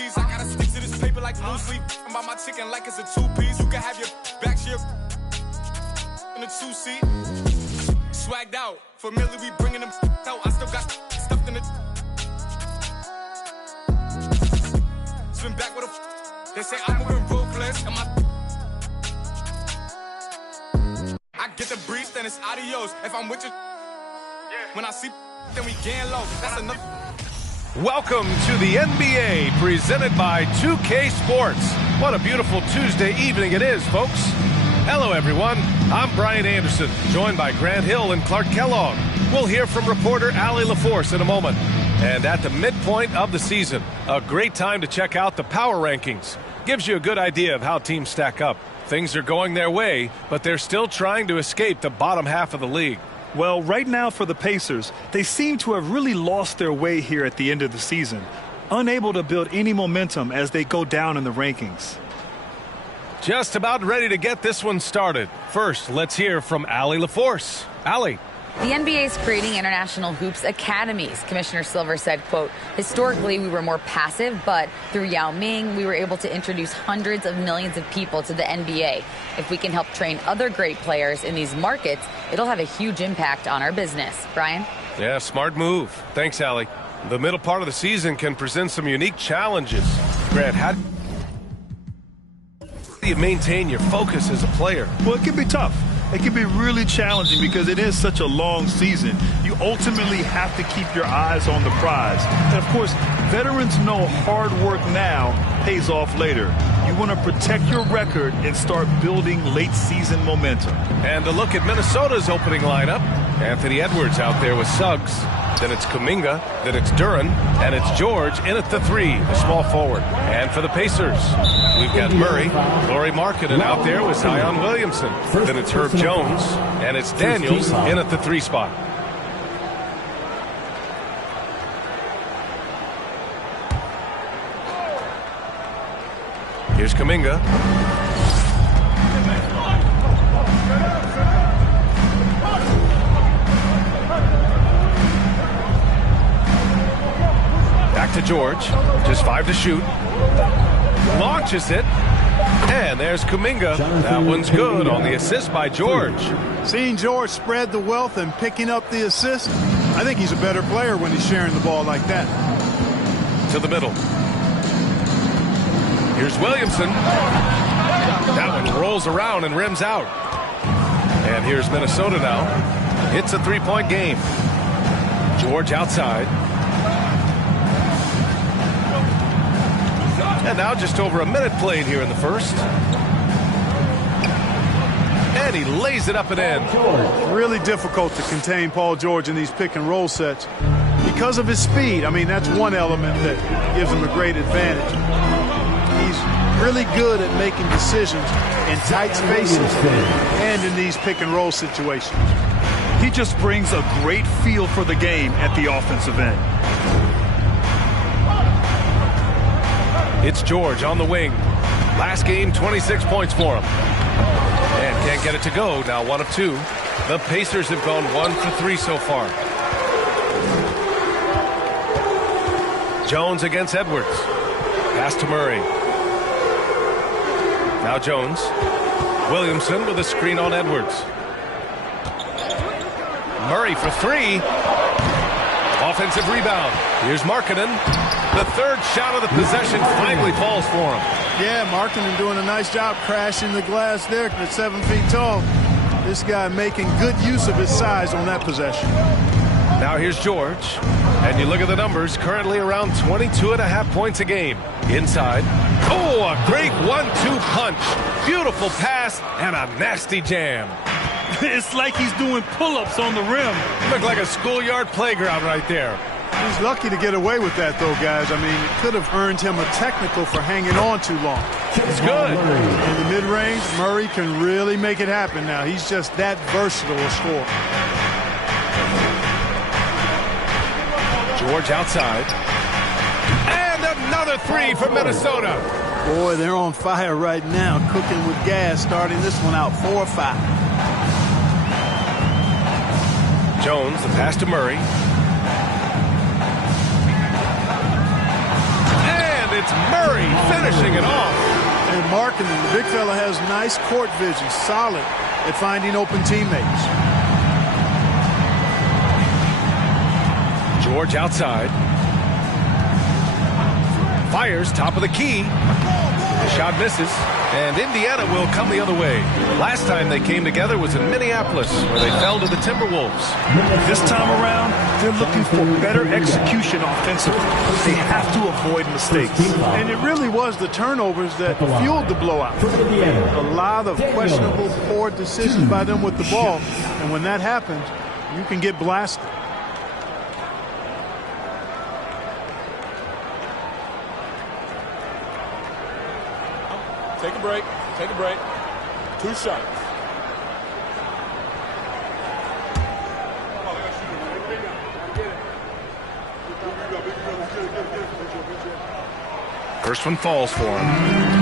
cheese. I gotta stick to this paper like blue sleep. I'm about my chicken like it's a two-piece. You can have your back here in a two-seat. Swagged out. Familiar, we bringing them out. I still got stuffed in the... Swim back with a... They say I'm moving ruthless. And I get the breeze, then it's adios. If I'm with you... When I see... Then we gang low. That's enough. Welcome to the NBA, presented by 2K Sports. What a beautiful Tuesday evening it is, folks. Hello, everyone. I'm Brian Anderson, joined by Grant Hill and Clark Kellogg. We'll hear from reporter Allie LaForce in a moment. And at the midpoint of the season, a great time to check out the power rankings. Gives you a good idea of how teams stack up. Things are going their way, but they're still trying to escape the bottom half of the league. Well, right now for the Pacers, they seem to have really lost their way here at the end of the season, unable to build any momentum as they go down in the rankings. Just about ready to get this one started. First, let's hear from Allie LaForce. Allie. The NBA is creating international hoops academies. Commissioner Silver said, quote, historically we were more passive, but through Yao Ming, we were able to introduce hundreds of millions of people to the NBA. If we can help train other great players in these markets, it'll have a huge impact on our business. Brian? Yeah, smart move. Thanks, Allie. The middle part of the season can present some unique challenges. Grant, how do you maintain your focus as a player? Well, it can be tough. It can be really challenging because it is such a long season. You ultimately have to keep your eyes on the prize. And, of course, veterans know hard work now pays off later. You want to protect your record and start building late-season momentum. And a look at Minnesota's opening lineup. Anthony Edwards out there with Suggs. Then it's Kuminga, then it's Duran, and it's George in at the three, the small forward. And for the Pacers, we've got Murray, Lauri Markkanen out there with Zion Williamson. Then it's Herb Jones, and it's Daniels in at the three spot. Here's Kuminga. Back to George, just 5 to shoot, launches it, and there's Kuminga. That one's good on the assist by George. Seeing George spread the wealth and picking up the assist, I think he's a better player when he's sharing the ball like that. To the middle. Here's Williamson. That one rolls around and rims out. And here's Minnesota now. It's a three-point game. George outside. And now just over a minute played here in the first. And he lays it up and in. Really difficult to contain Paul George in these pick and roll sets because of his speed. I mean, that's one element that gives him a great advantage. He's really good at making decisions in tight spaces and in these pick and roll situations. He just brings a great feel for the game at the offensive end. It's George on the wing. Last game, 26 points for him. And can't get it to go. Now 1 of 2. The Pacers have gone 1 for 3 so far. Jones against Edwards. Pass to Murray. Now Jones. Williamson with a screen on Edwards. Murray for 3. Offensive rebound. Here's Markkanen. The third shot of the possession finally falls for him. Yeah, Markkanen doing a nice job crashing the glass there at 7 feet tall. This guy making good use of his size on that possession. Now here's George. And you look at the numbers, currently around 22.5 points a game. Inside. Oh, a great 1-2 punch. Beautiful pass and a nasty jam. It's like he's doing pull-ups on the rim. Looked like a schoolyard playground right there. He's lucky to get away with that, though, guys. I mean, it could have earned him a technical for hanging on too long. It's good. In the mid-range, Murray can really make it happen now. He's just that versatile a scorer. George outside. And another three from Minnesota. Boy, they're on fire right now, cooking with gas, starting this one out 4-5. Jones, the pass to Murray. And it's Murray finishing it off. And Markkanen, the big fella, has nice court vision, solid at finding open teammates. George outside. Fires top of the key. The shot misses, and Indiana will come the other way. Last time they came together was in Minneapolis, where they fell to the Timberwolves. This time around, they're looking for better execution offensively. They have to avoid mistakes. And it really was the turnovers that fueled the blowout. A lot of questionable, poor decisions by them with the ball. And when that happens, you can get blasted. Take a break. Take a break. 2 shots. First one falls for him.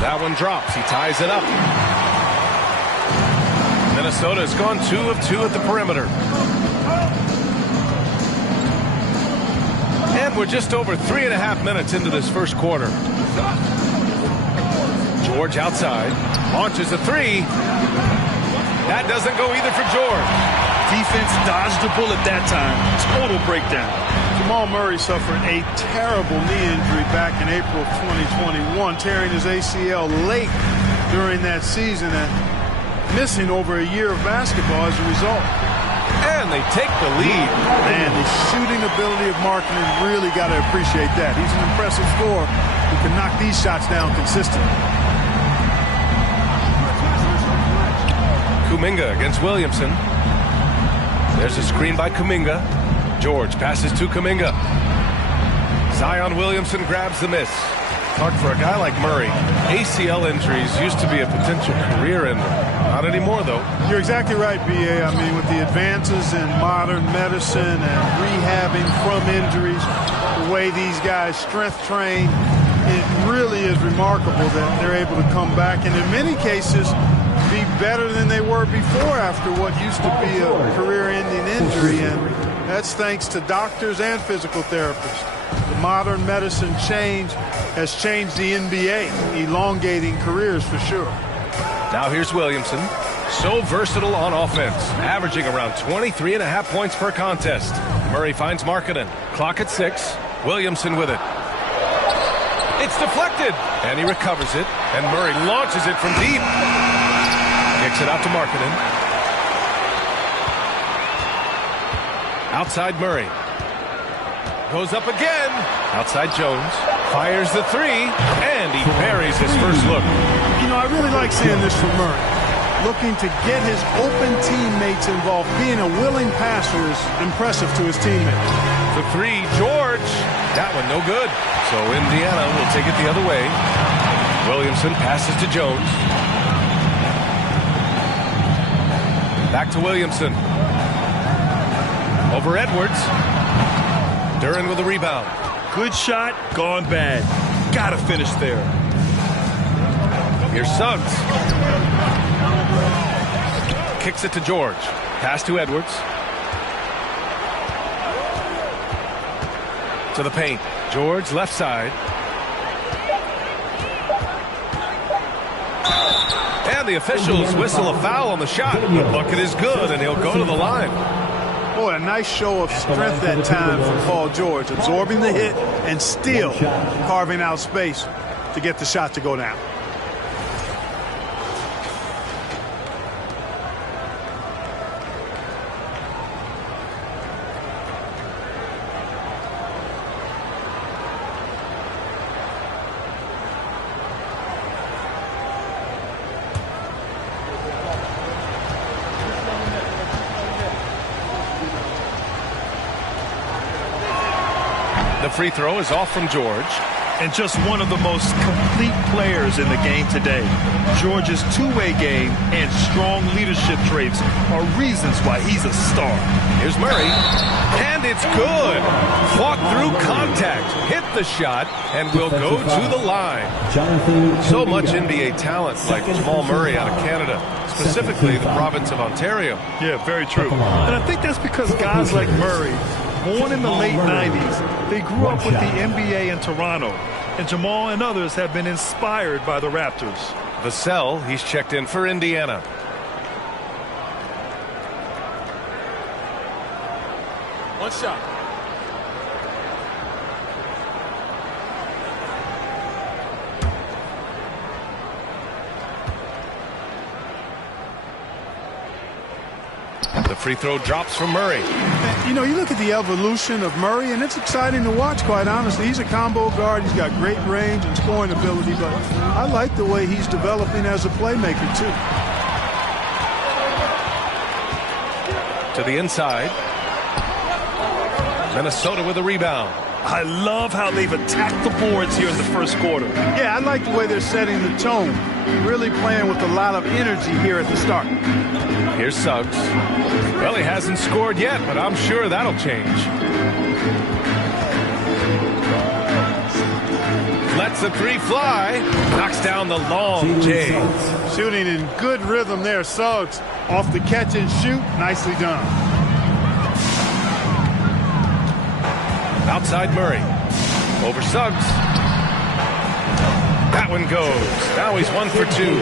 That one drops. He ties it up. Minnesota has gone 2 of 2 at the perimeter. And we're just over 3.5 minutes into this first quarter. George outside. Launches a 3. That doesn't go either for George. Defense dodged a bullet that time. Total breakdown. Jamal Murray suffered a terrible knee injury back in April of 2021, tearing his ACL late during that season and missing over a year of basketball as a result. And they take the lead. Man, the shooting ability of Markkanen, really got to appreciate that. He's an impressive scorer who can knock these shots down consistently. Kuminga against Williamson. There's a screen by Kuminga. George passes to Kuminga. Zion Williamson grabs the miss. Hard for a guy like Murray. ACL injuries used to be a potential career ender. Not anymore, though. You're exactly right, B.A. I mean, with the advances in modern medicine and rehabbing from injuries, the way these guys strength train, it really is remarkable that they're able to come back and in many cases be better than they were before after what used to be a career-ending injury. And that's thanks to doctors and physical therapists. The modern medicine change has changed the NBA, elongating careers for sure. Now here's Williamson. So versatile on offense, averaging around 23.5 points per contest. Murray finds Markkanen. Clock at 6. Williamson with it. It's deflected, and he recovers it, and Murray launches it from deep. Kicks it out to Markkanen. Outside Murray. Goes up again. Outside Jones. Fires the 3. And he buries his first look. You know, I really like seeing this from Murray. Looking to get his open teammates involved. Being a willing passer is impressive to his teammates. The 3, George. That one no good. So Indiana will take it the other way. Williamson passes to Jones. Back to Williamson. Over Edwards. Duren with a rebound. Good shot, gone bad. Gotta finish there. Here's Suggs. Kicks it to George. Pass to Edwards. To the paint. George left side. And the officials whistle a foul on the shot. The bucket is good, and he'll go to the line. Boy, a nice show of strength that time from Paul George, absorbing the hit and still carving out space to get the shot to go down. The free throw is off from George. And just one of the most complete players in the game today. Georgia's two-way game and strong leadership traits are reasons why he's a star. Here's Murray, and it's good. Walk through contact, hit the shot, and will go to the line. So much NBA talent like Jamal Murray out of Canada, specifically the province of Ontario. Yeah, very true. And I think that's because guys like Murray, born in the late 90s, they grew up with the NBA in Toronto. And Jamal and others have been inspired by the Raptors. Vassell, he's checked in for Indiana. One shot. The free throw drops from Murray. You know, you look at the evolution of Murray, and it's exciting to watch, quite honestly. He's a combo guard. He's got great range and scoring ability, but I like the way he's developing as a playmaker, too. To the inside. Minnesota with a rebound. I love how they've attacked the boards here in the first quarter. Yeah, I like the way they're setting the tone. Really playing with a lot of energy here at the start. Here's Suggs. Well, he hasn't scored yet, but I'm sure that'll change. Lets the three fly. Knocks down the long J. Shooting in good rhythm there. Suggs off the catch and shoot. Nicely done. Outside Murray. Over Suggs. That one goes. Now he's 1 for 2.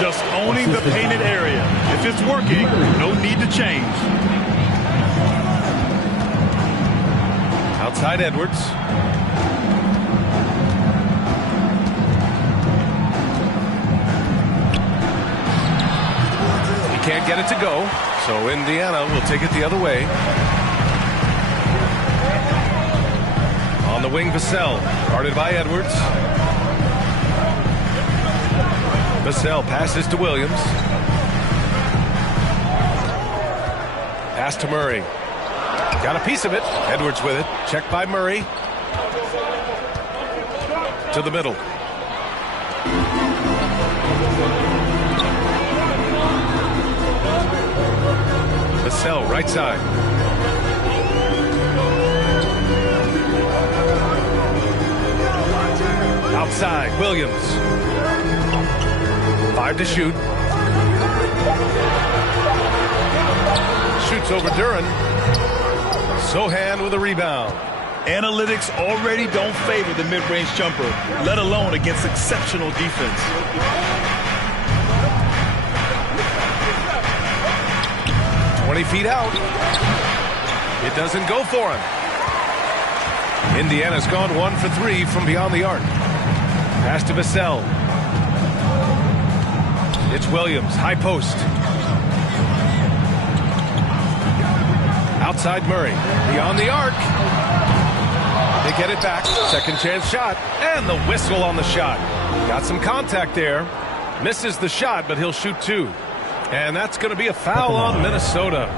Just owning the painted area. If it's working, no need to change. Outside Edwards. He can't get it to go, so Indiana will take it the other way. On the wing, Vassell, guarded by Edwards. Vassell passes to Williams. Pass to Murray. Got a piece of it. Edwards with it. Checked by Murray. To the middle. Vassell, right side. Outside, Williams. 5 to shoot. Shoots over Duran. Sohan with a rebound. Analytics already don't favor the mid-range jumper, let alone against exceptional defense. Feet out. It doesn't go for him. Indiana's gone 1 for 3 from beyond the arc. Pass to Vassell. It's Williams, high post. Outside Murray, beyond the arc. They get it back. Second chance shot, and the whistle on the shot. Got some contact there. Misses the shot, but he'll shoot 2. And that's going to be a foul on Minnesota.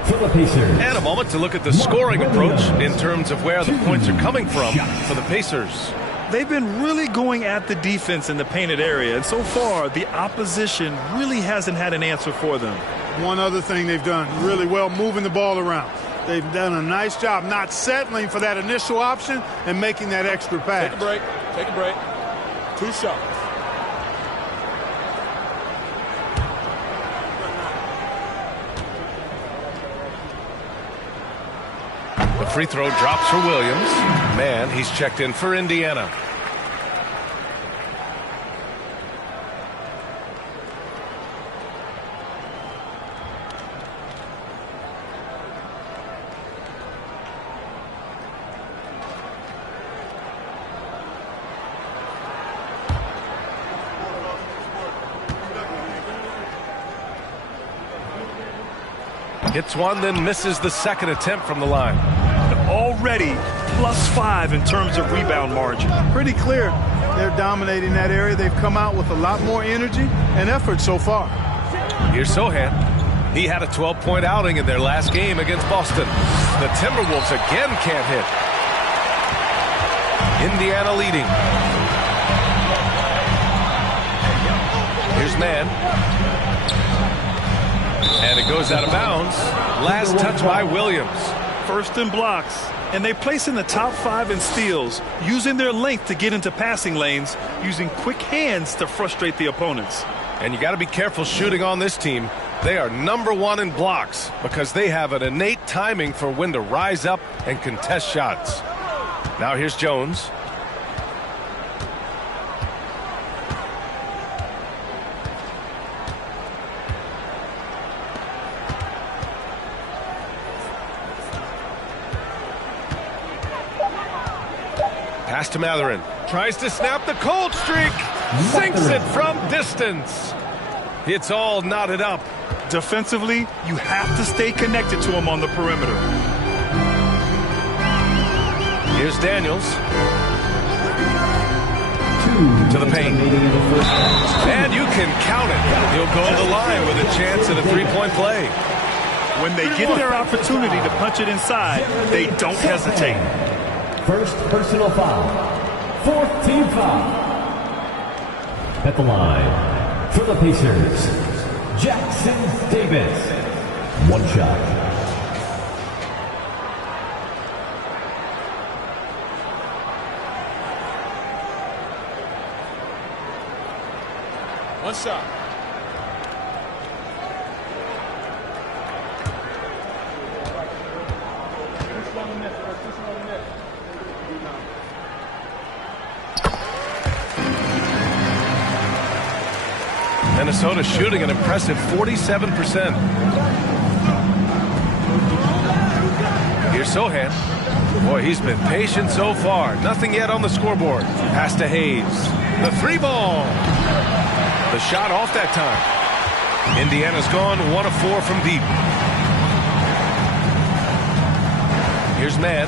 And a moment to look at the scoring approach in terms of where the points are coming from for the Pacers. They've been really going at the defense in the painted area, and so far the opposition really hasn't had an answer for them. One other thing they've done really well, moving the ball around. They've done a nice job not settling for that initial option and making that extra pass. Take a break. Take a break. 2 shots. The free throw drops for Williams. Man, he's checked in for Indiana. Hits one, then misses the second attempt from the line. Already +5 in terms of rebound margin. Pretty clear they're dominating that area. They've come out with a lot more energy and effort so far. Here's Sohan. He had a 12-point outing in their last game against Boston. The Timberwolves again can't hit. Indiana leading. Here's man. And it goes out of bounds. Last touch by Williams. First in blocks. And they place in the top 5 in steals, using their length to get into passing lanes, using quick hands to frustrate the opponents. And you got to be careful shooting on this team. They are #1 in blocks because they have an innate timing for when to rise up and contest shots. Now here's Jones. Pass to Matherin. Tries to snap the cold streak. Sinks it from distance. It's all knotted up. Defensively, you have to stay connected to him on the perimeter. Here's Daniels. To the paint. And you can count it. He'll go to the line with a chance at a three-point play. When they get their opportunity to punch it inside, they don't hesitate. First personal foul. 4th team foul. At the line for the Pacers, Jackson Davis. 1 shot. One shot. Minnesota shooting an impressive 47%. Here's Sohan. Boy, he's been patient so far. Nothing yet on the scoreboard. Pass to Hayes. The 3-ball. The shot off that time. Indiana's gone 1 of 4 from deep. Here's man.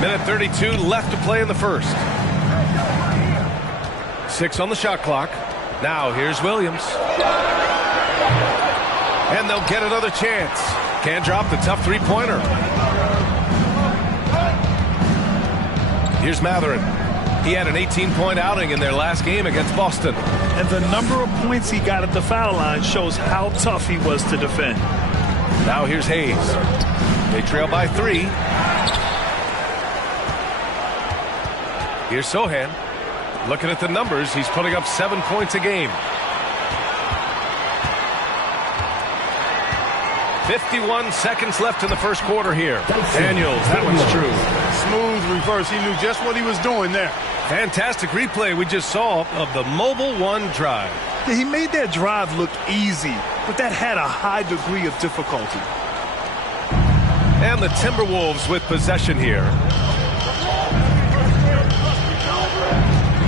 Minute 32 left to play in the first. 6 on the shot clock. Now here's Williams. And they'll get another chance. Can't drop the tough three-pointer. Here's Matherin. He had an 18-point outing in their last game against Boston. And the number of points he got at the foul line shows how tough he was to defend. Now here's Hayes. They trail by 3. Here's Sohan. Looking at the numbers, he's putting up 7 points a game. 51 seconds left in the first quarter here. Daniels, that one's true. Smooth reverse. He knew just what he was doing there. Fantastic replay we just saw of the Mobile One drive. Yeah, he made that drive look easy, but that had a high degree of difficulty. And the Timberwolves with possession here.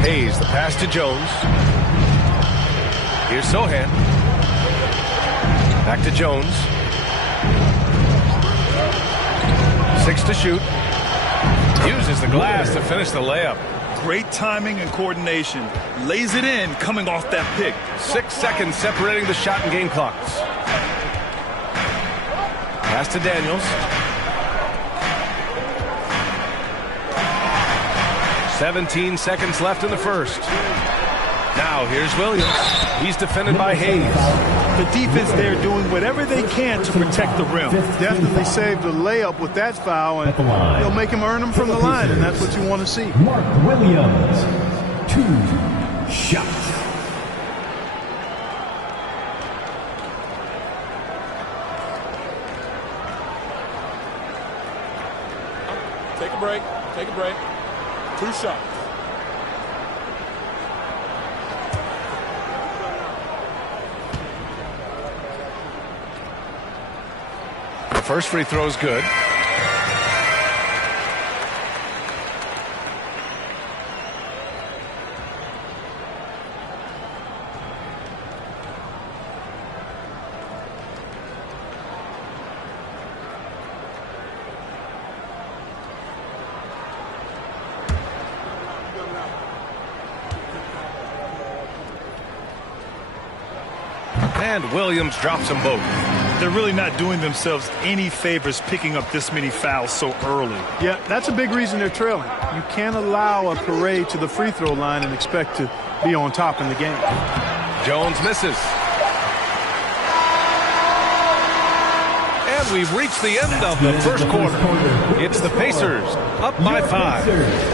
Hayes, the pass to Jones. Here's Sohan. Back to Jones. 6 to shoot. Uses the glass to finish the layup. Great timing and coordination. Lays it in coming off that pick. 6 seconds separating the shot and game clocks. Pass to Daniels. 17 seconds left in the first. Now here's Williams. He's defended by Hayes. The defense there doing whatever they can to protect the rim. Definitely saved a layup with that foul, and they'll make him earn them from the line, and that's what you want to see. Mark Williams. 2 shots. Take a break. Take a break. 2 shots. The first free throw is good. And Williams drops them both. They're really not doing themselves any favors picking up this many fouls so early. Yeah, that's a big reason they're trailing. You can't allow a parade to the free throw line and expect to be on top in the game. Jones misses. And we've reached the end of the first quarter. It's the Pacers up by 5.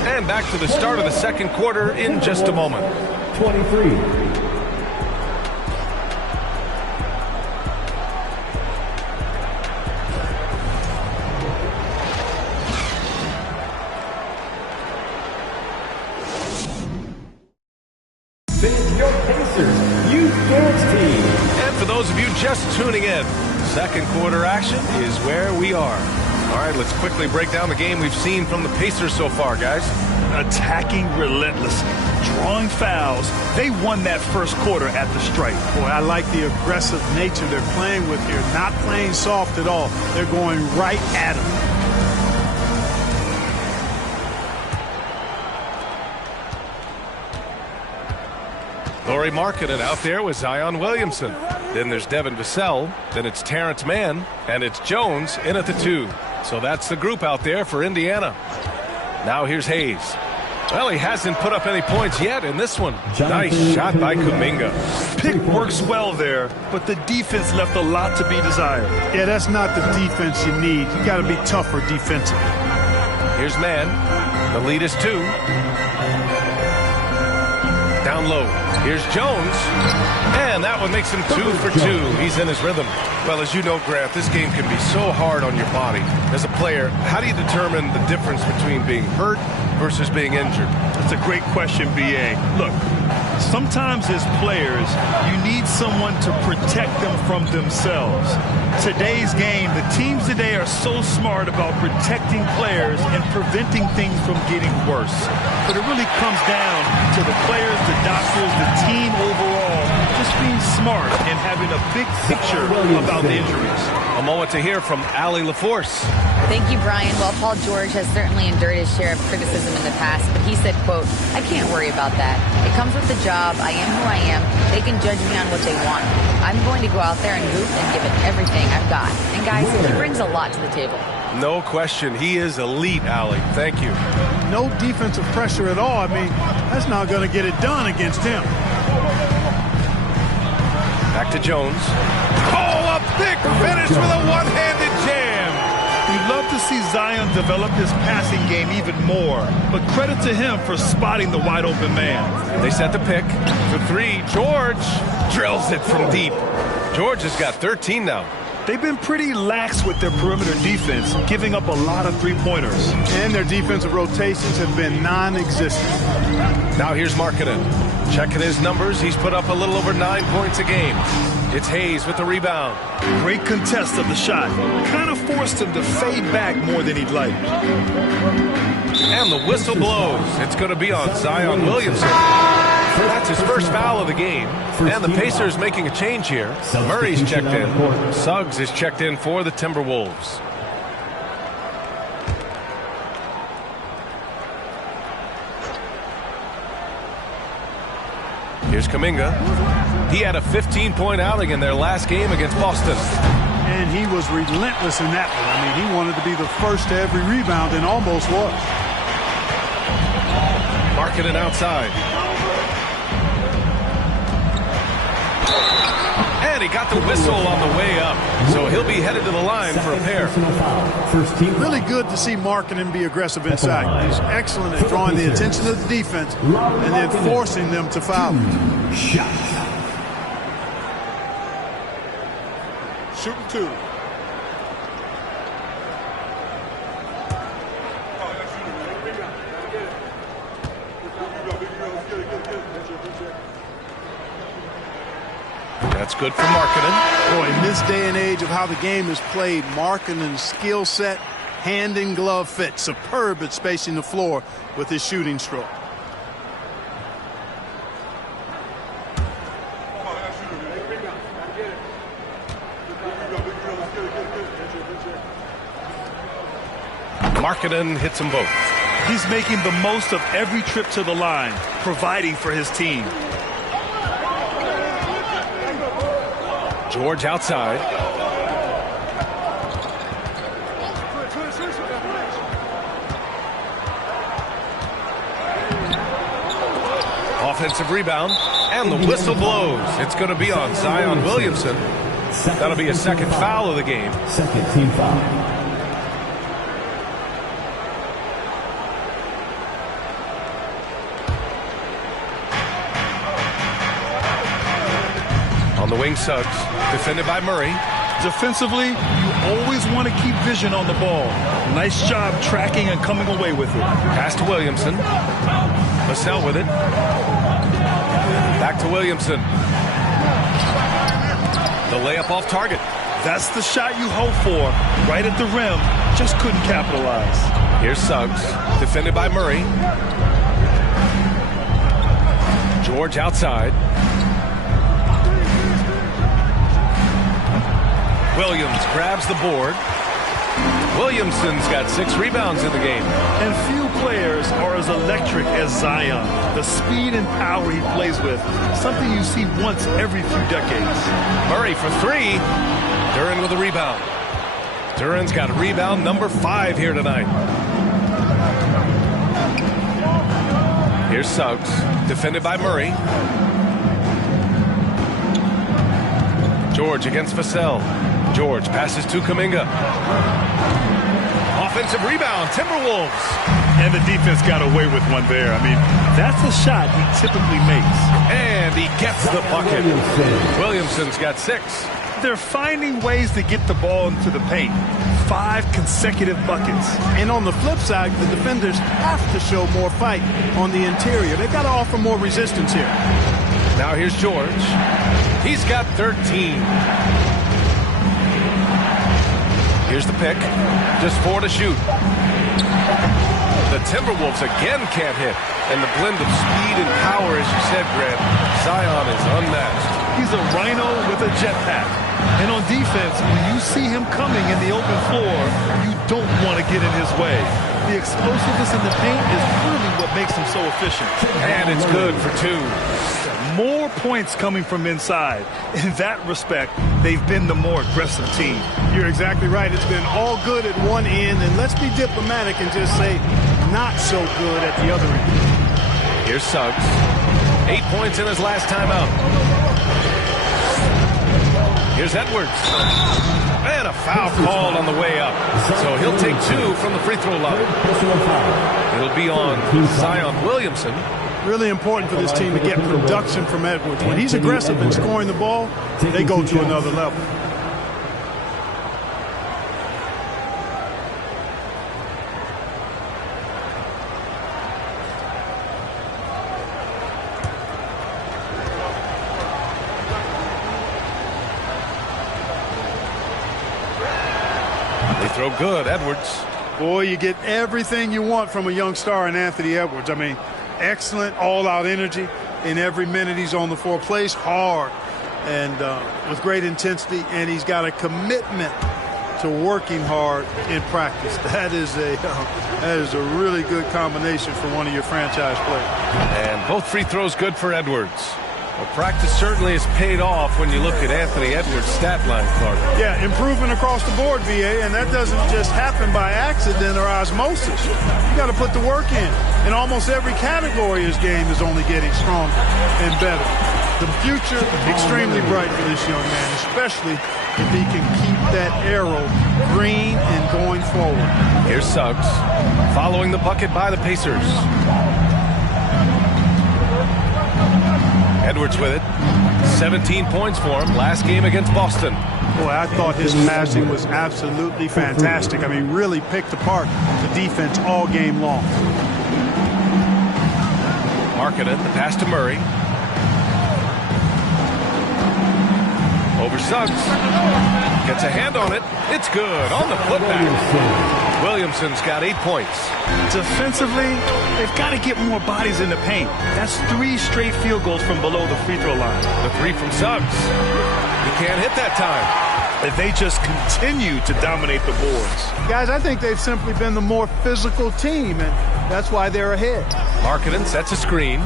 And back to the start of the second quarter in just a moment. 23. Your Pacers Youth Dance Team. And for those of you just tuning in, second quarter action is where we are. All right, let's quickly break down the game we've seen from the Pacers so far, guys. Attacking relentlessly, drawing fouls. They won that first quarter at the stripe. Boy, I like the aggressive nature they're playing with here. Not playing soft at all. They're going right at them. Lauri Markkanen out there with Zion Williamson. Then there's Devin Vassell. Then it's Terrence Mann. And it's Jones in at the 2. So that's the group out there for Indiana. Now here's Hayes. Well, he hasn't put up any points yet in this one. Nice shot by Kuminga. Pick works well there, but the defense left a lot to be desired. Yeah, that's not the defense you need. You got to be tougher defensively. Here's Mann. The lead is 2. Down low. Here's Jones. And that one makes him 2 for 2. He's in his rhythm. Well, as you know, Grant, this game can be so hard on your body. As a player, how do you determine the difference between being hurt versus being injured? That's a great question, B.A. Look, sometimes as players, you need someone to protect them from themselves. Today's game, the teams today are so smart about protecting players and preventing things from getting worse. But it really comes down to the players, the doctors, the team overall, just being smart and having a big picture about the injuries. A moment to hear from Allie LaForce. Thank you, Brian. Well, Paul George has certainly endured his share of criticism in the past, but he said, quote, "I can't worry about that. It comes with the job. I am who I am. They can judge me on what they want. I'm going to go out there and hoop and give it everything I've got." And guys, he brings a lot to the table. No question. He is elite, Allie. Thank you. No defensive pressure at all. I mean, that's not going to get it done against him. Back to Jones. Oh, a big finish with a one-handed jam. You'd love to see Zion develop his passing game even more, but credit to him for spotting the wide-open man. They set the pick. For 3, George drills it from deep. George has got 13 now. They've been pretty lax with their perimeter defense, giving up a lot of three-pointers. And their defensive rotations have been non-existent. Now here's Markkanen. Checking his numbers, he's put up a little over 9 points a game. It's Hayes with the rebound. Great contest of the shot. Kind of forced him to fade back more than he'd like. And the whistle blows. It's going to be on Zion Williamson. That's his first foul of the game. And the Pacers making a change here. Murray's checked in. Suggs is checked in for the Timberwolves. Here's Kuminga. He had a 15-point outing in their last game against Boston. And he was relentless in that one. I mean, he wanted to be the first to every rebound and almost was. Markkanen outside. And he got the whistle on the way up. So he'll be headed to the line for a pair. Really good to see Markkanen be aggressive inside. He's excellent at drawing the attention of the defense and then forcing them to foul. Shooting 2. That's good for Markkanen. Boy, in this day and age of how the game is played, Markkanen's skill set, hand and glove fit, superb at spacing the floor with his shooting stroke. Markkanen hits them both. He's making the most of every trip to the line, providing for his team. George outside. offensive rebound, and the whistle blows. It's going to be on Zion Williamson. That'll be a second foul of the game. Second team foul. On the wing, Suggs, defended by Murray. Defensively, you always want to keep vision on the ball. Nice job tracking and coming away with it. Pass to Williamson. Vassell with it. Back to Williamson. The layup off target. That's the shot you hope for. Right at the rim. Just couldn't capitalize. Here's Suggs, defended by Murray. George outside. Williams grabs the board. Williamson's got 6 rebounds in the game. And few players are as electric as Zion. The speed and power he plays with, something you see once every few decades. Murray for 3. Duren with a rebound. Duren's got rebound number 5 here tonight. Here's Suggs, defended by Murray. George against Vassell. George passes to Kuminga. Offensive rebound, Timberwolves. And the defense got away with one there. I mean, that's a shot he typically makes. And he gets the bucket. Williamson's got 6. They're finding ways to get the ball into the paint. 5 consecutive buckets. And on the flip side, the defenders have to show more fight on the interior. They've got to offer more resistance here. Now here's George. He's got 13. Here's the pick. Just 4 to shoot. The Timberwolves again can't hit. And the blend of speed and power, as you said, Grant, Zion is unmatched. He's a rhino with a jetpack. And on defense, when you see him coming in the open floor, you don't want to get in his way. The explosiveness in the paint is really what makes him so efficient. And it's good for 2. More points coming from inside. In that respect, they've been the more aggressive team. You're exactly right. It's been all good at one end, and let's be diplomatic and just say not so good at the other end. Here's Suggs. 8 points in his last time out. Here's Edwards. And a foul called on the way up. So he'll take 2 from the free throw line. It'll be on Zion Williamson. Really important for this team to get production from Edwards. When he's aggressive in scoring the ball, they go to another level. They throw good, Edwards. Boy, you get everything you want from a young star in Anthony Edwards. I mean, excellent all-out energy in every minute he's on the floor. Plays hard and with great intensity, and he's got a commitment to working hard in practice. That is a really good combination for one of your franchise players. And both free throws good for Edwards. Well, practice certainly has paid off when you look at Anthony Edwards' stat line, Clark. Yeah, improvement across the board, VA, and that doesn't just happen by accident or osmosis. You got to put the work in. In almost every category, his game is only getting stronger and better. The future, extremely bright for this young man, especially if he can keep that arrow green and going forward. Here's Suggs, following the bucket by the Pacers. Edwards with it. 17 points for him last game against Boston. Boy, I thought his passing was absolutely fantastic. I mean, really picked apart the defense all game long. Markkanen, the pass to Murray. Over Suggs. Gets a hand on it. It's good on the putback. Williamson's got 8 points. Defensively, they've got to get more bodies in the paint. That's 3 straight field goals from below the free throw line. The 3 from Suggs. He can't hit that time. If they just continue to dominate the boards. Guys, I think they've simply been the more physical team, and that's why they're ahead. Markkanen sets a screen.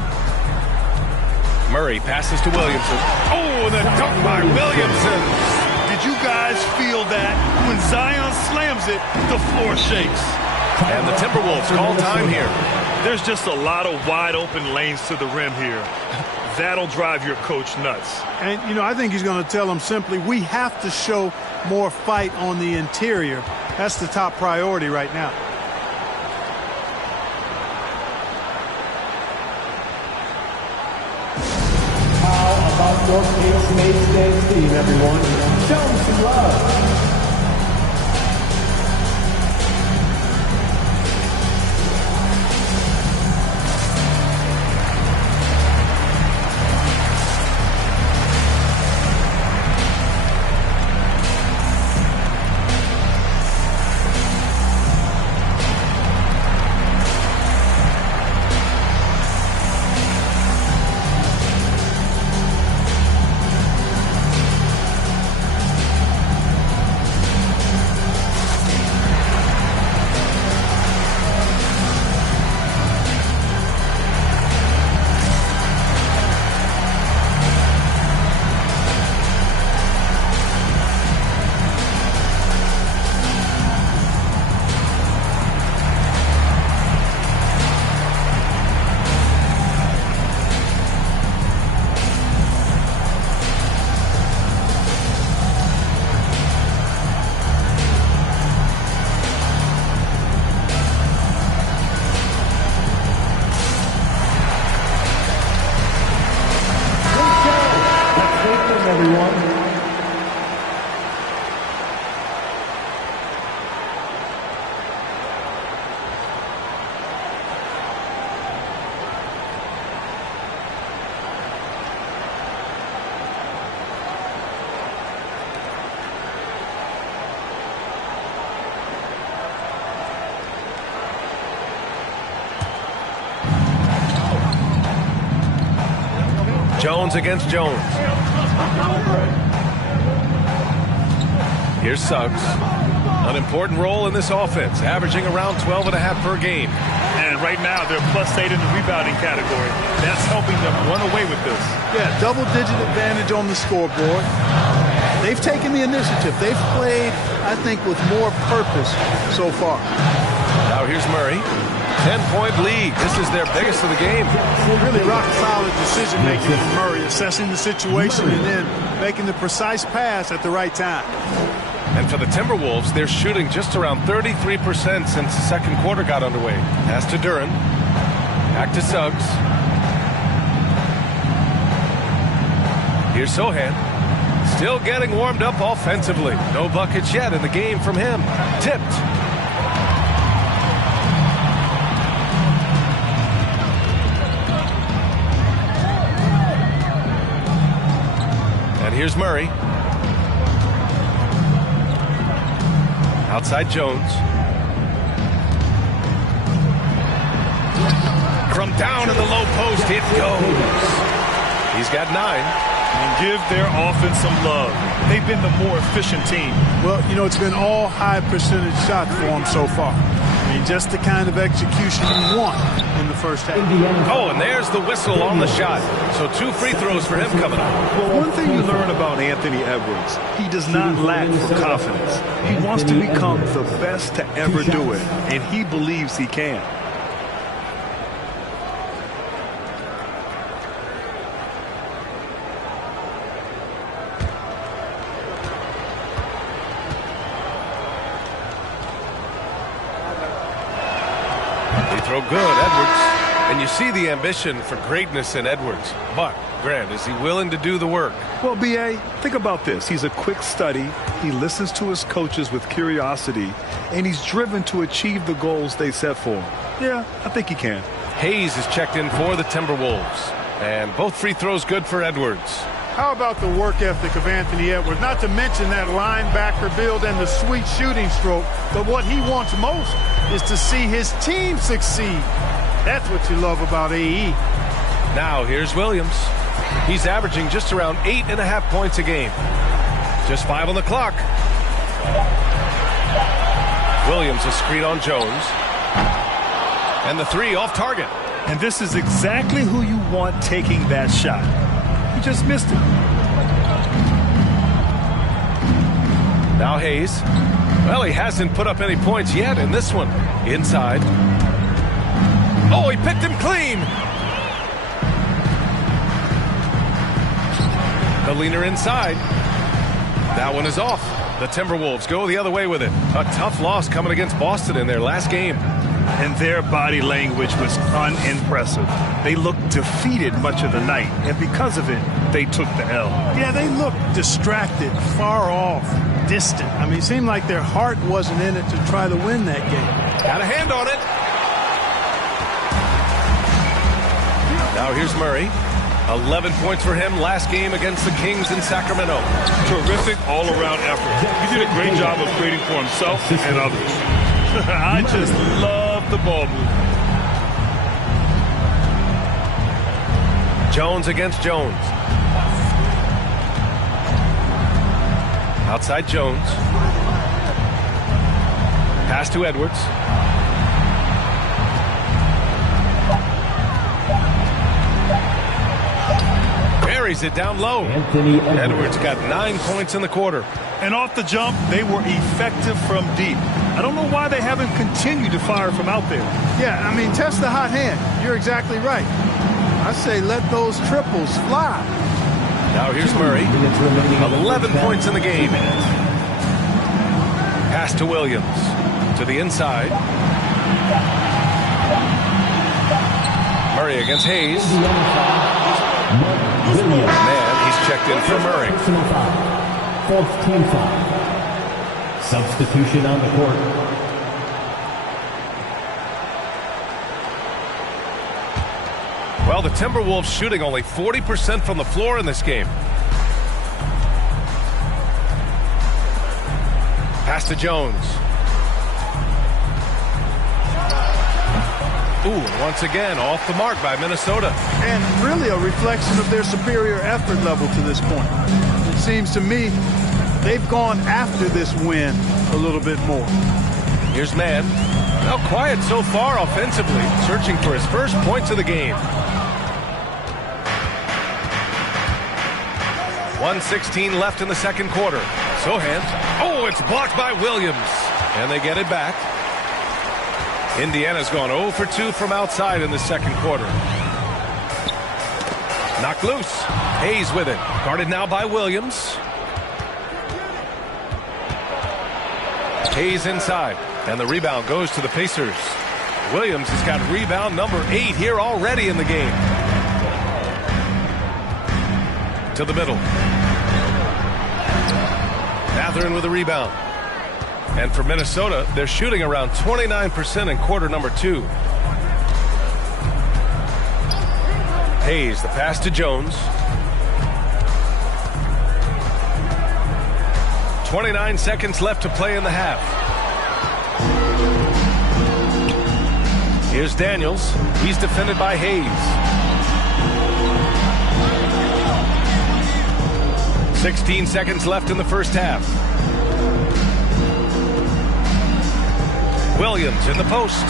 Murray passes to Williamson. Oh, the dunk by Williamson. Did you guys feel that? When Zion slams it, the floor shakes. And the Timberwolves call time here. There's just a lot of wide open lanes to the rim here. That'll drive your coach nuts. And, you know, I think he's going to tell them simply, we have to show more fight on the interior. That's the top priority right now. How about your K-State State's team, everyone? Show them some love. Jones against Jones. Here's Suggs. An important role in this offense, averaging around 12.5 per game. And right now, they're +8 in the rebounding category. That's helping them run away with this. Yeah, double-digit advantage on the scoreboard. They've taken the initiative. They've played, I think, with more purpose so far. Now here's Murray. 10-point lead. This is their biggest of the game. Really rock-solid decision-making from Murray, assessing the situation and then making the precise pass at the right time. And for the Timberwolves, they're shooting just around 33% since the second quarter got underway. Pass to Duren. Back to Suggs. Here's Sohan. Still getting warmed up offensively. No buckets yet in the game from him. Tipped. And here's Murray. Outside Jones. From down in the low post, it goes. He's got 9. And give their offense some love. They've been the more efficient team. Well, you know, it's been all high percentage shots for them so far. I mean, just the kind of execution you want in the first half. Oh, and there's the whistle on the shot. So 2 free throws for him coming up. Well, one thing you learn about Anthony Edwards, he does not lack for confidence. He wants to become the best to ever do it, and he believes he can. Throw good, Edwards. And you see the ambition for greatness in Edwards. But, Grant, is he willing to do the work? Well, B.A., think about this. He's a quick study. He listens to his coaches with curiosity. And he's driven to achieve the goals they set for him. Yeah, I think he can. Hayes is checked in for the Timberwolves. And both free throws good for Edwards. How about the work ethic of Anthony Edwards? Not to mention that linebacker build and the sweet shooting stroke. But what he wants most is to see his team succeed. That's what you love about AE. Now here's Williams. He's averaging just around 8.5 points a game. Just 5 on the clock. Williams a screen on Jones. And the 3 off target. And this is exactly who you want taking that shot. He just missed it. Now Hayes. Well, he hasn't put up any points yet in this one. Inside. Oh, he picked him clean. The leaner inside. That one is off. The Timberwolves go the other way with it. A tough loss coming against Boston in their last game. And their body language was unimpressive. They looked defeated much of the night, and because of it, they took the L. Yeah, they looked distracted, far off, distant. I mean, it seemed like their heart wasn't in it to try to win that game. Got a hand on it. Now here's Murray. 11 points for him last game against the Kings in Sacramento. Terrific all-around effort. He did a great job of creating for himself and others. I just love the ball movement. Jones against Jones. Outside Jones. Pass to Edwards. Buries it down low. Edwards got 9 points in the quarter. And off the jump, they were effective from deep. I don't know why they haven't continued to fire from out there. Yeah, I mean, test the hot hand. You're exactly right. I say let those triples fly. Now here's Murray. 11 points in the game. Pass to Williams. To the inside. Murray against Hayes. Man, he's checked in for Murray. Fourth team foul. Substitution on the court. Well, the Timberwolves shooting only 40% from the floor in this game. Pass to Jones. Ooh, once again, off the mark by Minnesota. And really a reflection of their superior effort level to this point. It seems to me they've gone after this win a little bit more. Here's Mann. Now quiet so far offensively, searching for his first points of the game. 1:16 left in the second quarter. Sohan. Oh, it's blocked by Williams. And they get it back. Indiana's gone 0 for 2 from outside in the second quarter. Knocked loose. Hayes with it. Guarded now by Williams. Hayes inside. And the rebound goes to the Pacers. Williams has got rebound number 8 here already in the game. To the middle. Mathurin with a rebound. And for Minnesota, they're shooting around 29% in quarter number 2. Hayes, the pass to Jones. 29 seconds left to play in the half. Here's Daniels. He's defended by Hayes. 16 seconds left in the first half. Williams in the post.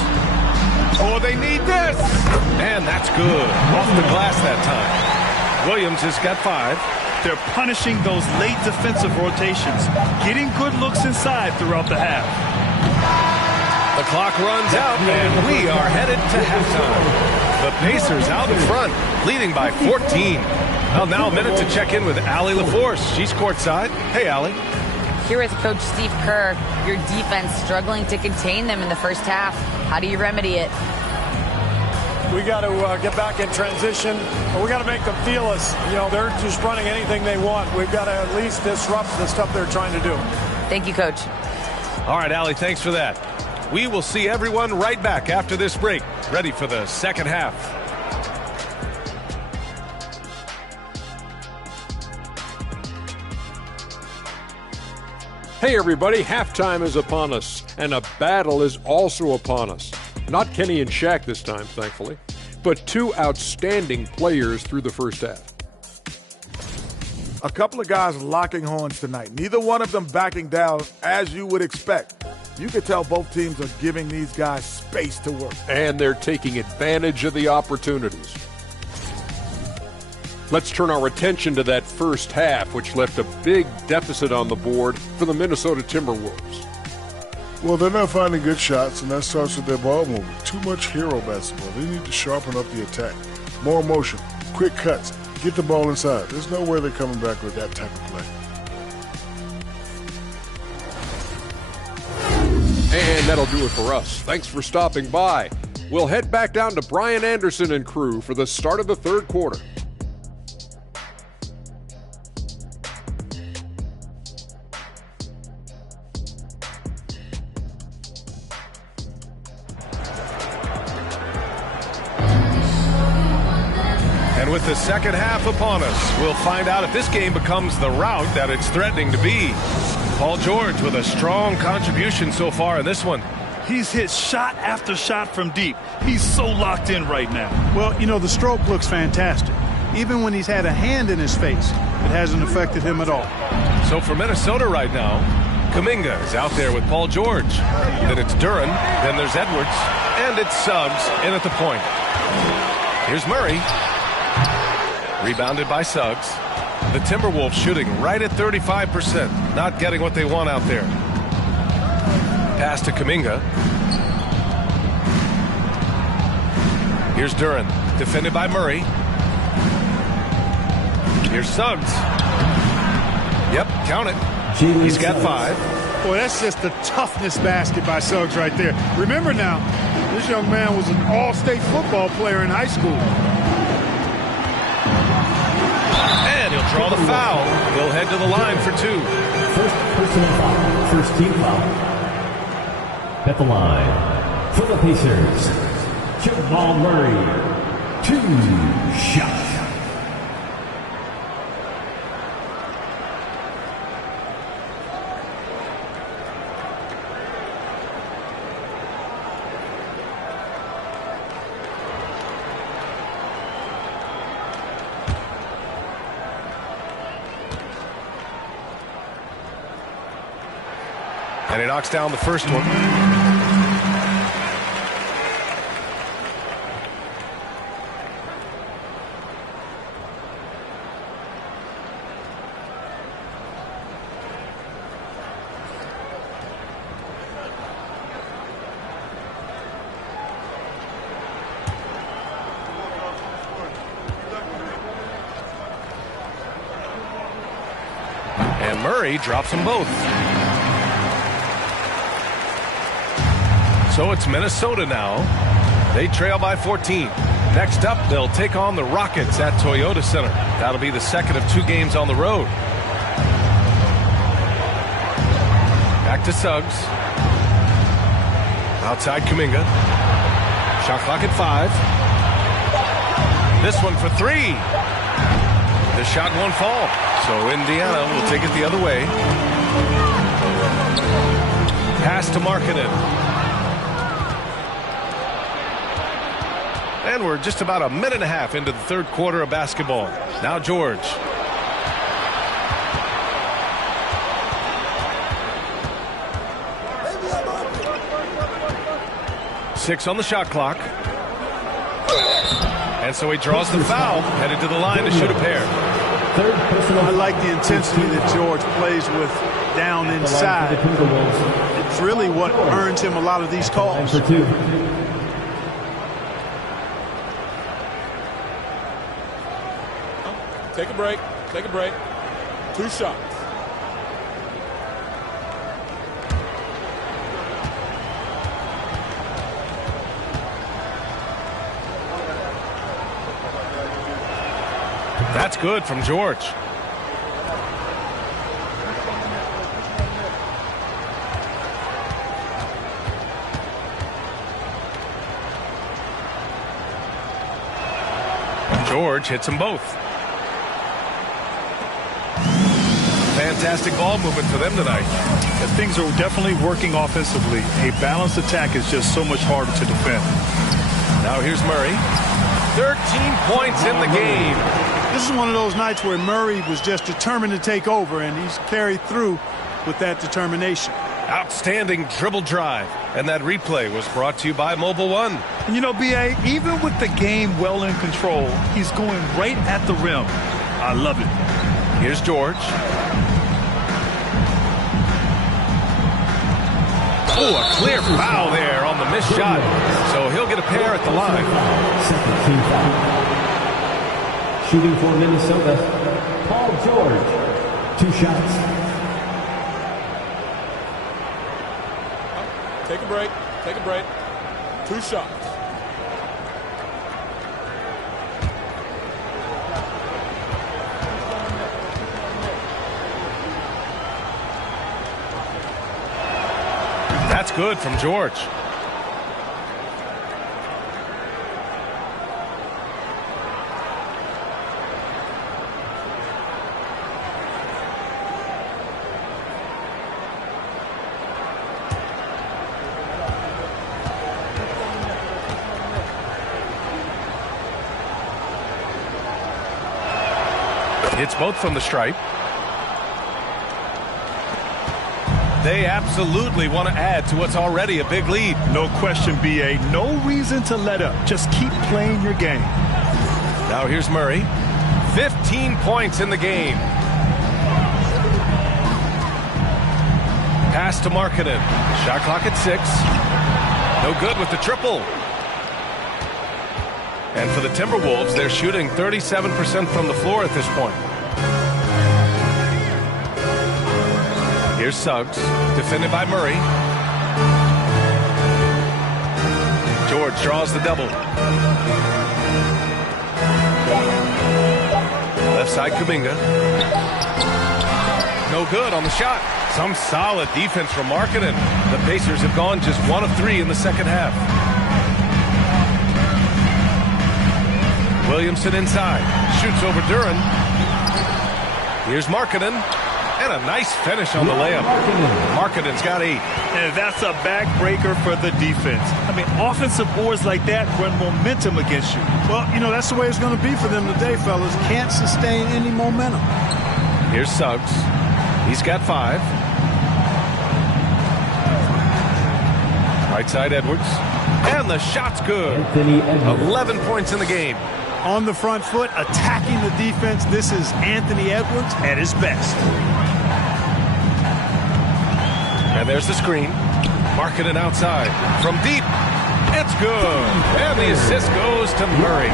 Oh, they need this. And that's good. Off the glass that time. Williams has got 5. They're punishing those late defensive rotations, getting good looks inside throughout the half. The clock runs out, and we are headed to halftime. The Pacers out in front, leading by 14. Well, now a minute to check in with Allie LaForce. She's courtside. Hey, Allie. Here with Coach Steve Kerr, your defense struggling to contain them in the first half. How do you remedy it? We got to get back in transition. We got to make them feel us. You know, they're just running anything they want. We've got to at least disrupt the stuff they're trying to do. Thank you, Coach. All right, Allie, thanks for that. We will see everyone right back after this break, ready for the second half. Hey everybody, halftime is upon us, and a battle is also upon us. Not Kenny and Shaq this time, thankfully, but 2 outstanding players through the first half. A couple of guys locking horns tonight. Neither one of them backing down as you would expect. You could tell both teams are giving these guys space to work. And they're taking advantage of the opportunities. Let's turn our attention to that first half, which left a big deficit on the board for the Minnesota Timberwolves. Well, they're not finding good shots, and that starts with their ball movement. Too much hero basketball. They need to sharpen up the attack. More motion, quick cuts, get the ball inside. There's no way they're coming back with that type of play. And that'll do it for us. Thanks for stopping by. We'll head back down to Brian Anderson and crew for the start of the third quarter. And with the second half upon us, we'll find out if this game becomes the rout that it's threatening to be. Paul George with a strong contribution so far in this one. He's hit shot after shot from deep. He's so locked in right now. Well, you know, the stroke looks fantastic. Even when he's had a hand in his face, it hasn't affected him at all. So for Minnesota right now, Kuminga is out there with Paul George. Then it's Duren, then there's Edwards, and it's Suggs in at the point. Here's Murray. Rebounded by Suggs. The Timberwolves shooting right at 35%. Not getting what they want out there. Pass to Kuminga. Here's Duren. Defended by Murray. Here's Suggs. Yep, count it. He's got 5. Boy, that's just the toughness basket by Suggs right there. Remember now, this young man was an all-state football player in high school. And he'll draw the foul. He'll head to the line for 2. First personal foul. First team foul. At the line for the Pacers, Jamal Murray. 2 shots. And he knocks down the first one. And Murray drops them both. So it's Minnesota now. They trail by 14. Next up, they'll take on the Rockets at Toyota Center. That'll be the second of 2 games on the road. Back to Suggs. Outside Kuminga. Shot clock at 5. This one for 3. The shot won't fall. So Indiana will take it the other way. Pass to Markkanen. And we're just about a minute and a half into the third quarter of basketball. Now George. Six on the shot clock. And so he draws the foul, headed to the line to shoot a pair. I like the intensity that George plays with down inside. It's really what earns him a lot of these calls. Take a break. Take a break. 2 shots. That's good from George. George hits them both. Fantastic ball movement for them tonight. And things are definitely working offensively. A balanced attack is just so much harder to defend. Now here's Murray. 13 points in the game. This is one of those nights where Murray was just determined to take over, and he's carried through with that determination. Outstanding dribble drive. And that replay was brought to you by Mobile One. You know, B.A., even with the game well in control, he's going right at the rim. I love it. Here's George. Oh, a clear foul there on the missed shot. So he'll get a pair at the line. Second team foul. Shooting for Minnesota, Paul George. 2 shots. Take a break. Take a break. 2 shots. That's good from George. Hits both from the stripe. They absolutely want to add to what's already a big lead. No question, B.A. No reason to let up. Just keep playing your game. Now here's Murray. 15 points in the game. Pass to Markkanen. Shot clock at 6. No good with the triple. And for the Timberwolves, they're shooting 37% from the floor at this point. Here's Suggs, defended by Murray. George draws the double. Left side, Kuminga. No good on the shot. Some solid defense from Markkanen. The Pacers have gone just 1 of 3 in the second half. Williamson inside. Shoots over Duren. Here's Markkanen. And a nice finish on the layup. Markkanen's got 8. And that's a backbreaker for the defense. I mean, offensive boards like that run momentum against you. Well, you know, that's the way it's going to be for them today, fellas. Can't sustain any momentum. Here's Suggs. He's got 5. Right side, Edwards. And the shot's good. 11 points in the game. On the front foot, attacking the defense. This is Anthony Edwards at his best. And there's the screen. Markkanen outside. From deep. It's good. And the assist goes to Murray.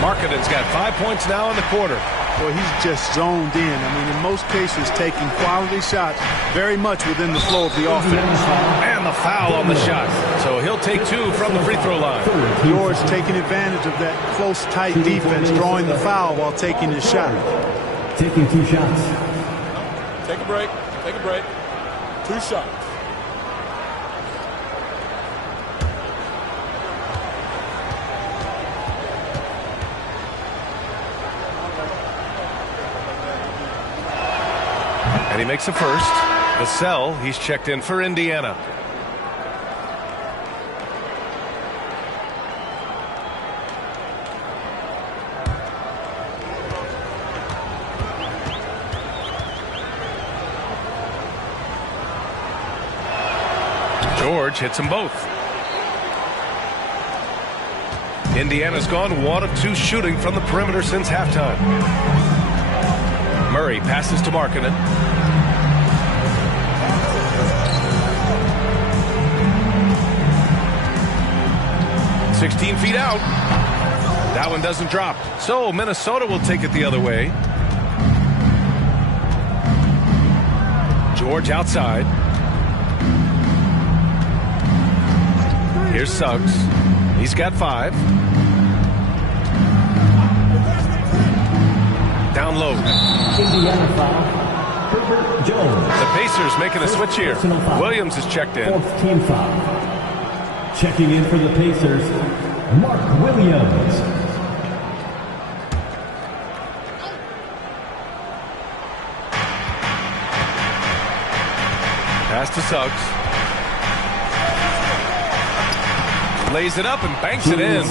Markkanen's got 5 points now in the quarter. Well, he's just zoned in. I mean, in most cases, taking quality shots very much within the flow of the offense. And the foul on the shot. So he'll take 2 from the free throw line. George taking advantage of that close, tight defense, drawing the foul while taking his shot. Taking 2 shots. Take a break. Take a break. 2 shots. And he makes the first. Vassell, he's checked in for Indiana. George hits them both. Indiana's gone 1 of 2 shooting from the perimeter since halftime. Murray passes to Markkanen. 16 feet out. That one doesn't drop. So Minnesota will take it the other way. George outside. Here's Suggs. He's got 5. Down low. Indiana foul. Herbert Jones. The Pacers making a switch here. Williams is checked in. 4th team foul. Checking in for the Pacers, Mark Williams. Pass to Suggs. Lays it up and banks it in.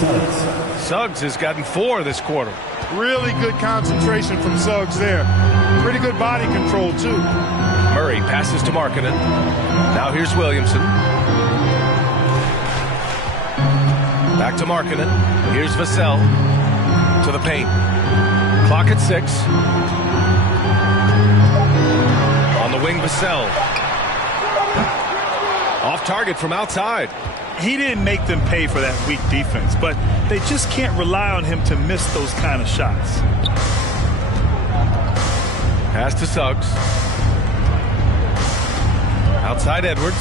Suggs has gotten 4 this quarter. Really good concentration from Suggs there. Pretty good body control, too. Murray passes to Markkanen. Now here's Williamson. Back to Markkanen. Here's Vassell. To the paint. Clock at 6. On the wing, Vassell. Off target from outside. He didn't make them pay for that weak defense, but they just can't rely on him to miss those kind of shots. Pass to Suggs. Outside Edwards.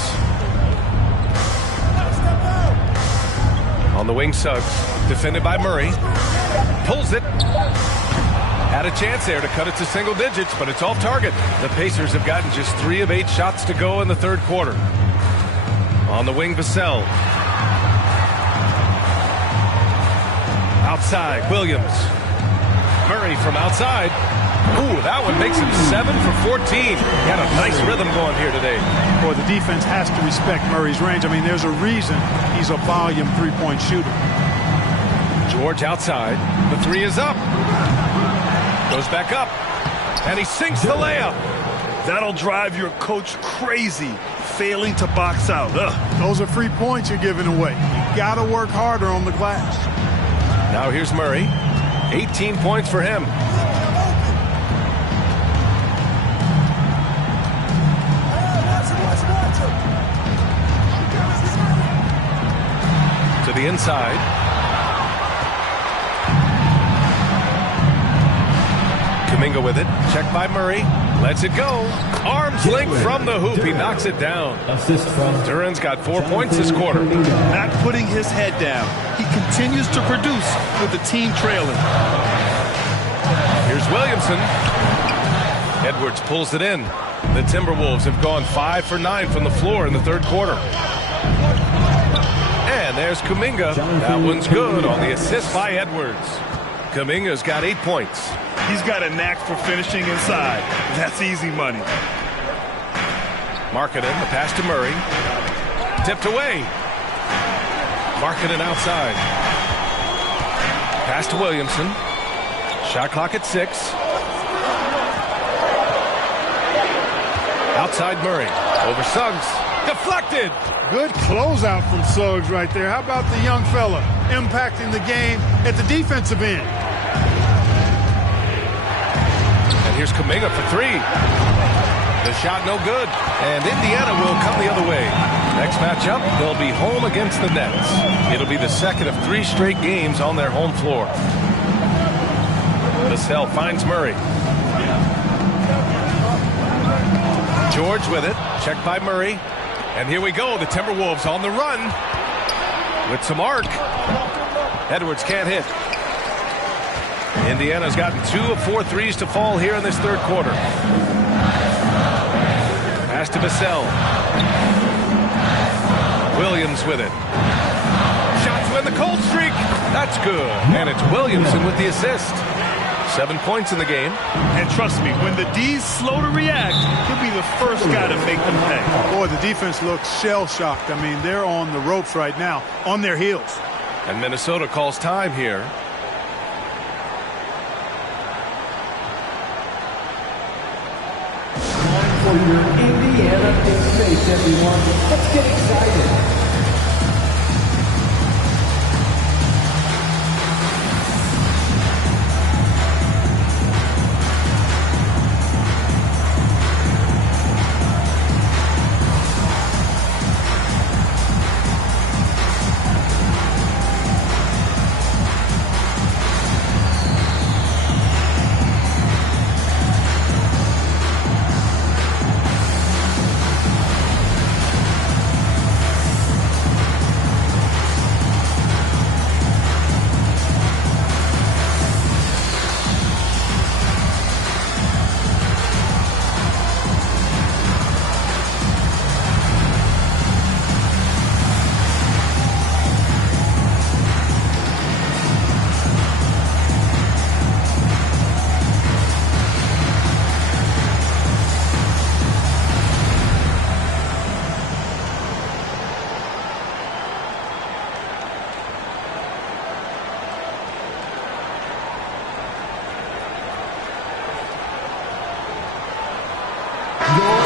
On the wing, Suggs. Defended by Murray. Pulls it. Had a chance there to cut it to single digits, but it's off target. The Pacers have gotten just 3 of 8 shots to go in the third quarter. On the wing, Vassell. Outside, Williams. Murray from outside. Ooh, that one makes him 7 for 14. He had a nice rhythm going here today. Boy, the defense has to respect Murray's range. I mean, there's a reason he's a volume three-point shooter. George outside. The 3 is up. Goes back up. And he sinks the layup. That'll drive your coach crazy, failing to box out. Ugh. Those are free points you're giving away. You got to work harder on the glass. Now here's Murray. 18 points for him. To the inside. Kuminga with it. Checked by Murray. Lets it go. Arms length from the hoop. He knocks it down. Assist from Duran's got 4 points this quarter. Not putting his head down. He continues to produce with the team trailing. Here's Williamson. Edwards pulls it in. The Timberwolves have gone 5 for 9 from the floor in the third quarter. And there's Kuminga. That one's good on the assist by Edwards. Kuminga's got 8 points. He's got a knack for finishing inside. That's easy money. Markkanen, the pass to Murray. Tipped away. Markkanen outside. Pass to Williamson. Shot clock at 6. Outside Murray. Over Suggs. Deflected. Good closeout from Suggs right there. How about the young fella impacting the game at the defensive end? And here's Kuminga for 3. The shot no good. And Indiana will come the other way. Next matchup, they'll be home against the Nets. It'll be the second of 3 straight games on their home floor. Vassell finds Murray. George with it. Checked by Murray. And here we go. The Timberwolves on the run. With some arc. Edwards can't hit. Indiana's gotten 2 of 4 threes to fall here in this third quarter. Pass to Vassell. Williams with it. Shot to end the cold streak. That's good. And it's Williamson with the assist. 7 points in the game. And trust me, when the D's slow to react, he'll be the first guy to make them pay. Boy, the defense looks shell-shocked. I mean, they're on the ropes right now, on their heels. And Minnesota calls time here. time for your Indiana Space, everyone. Let's get excited.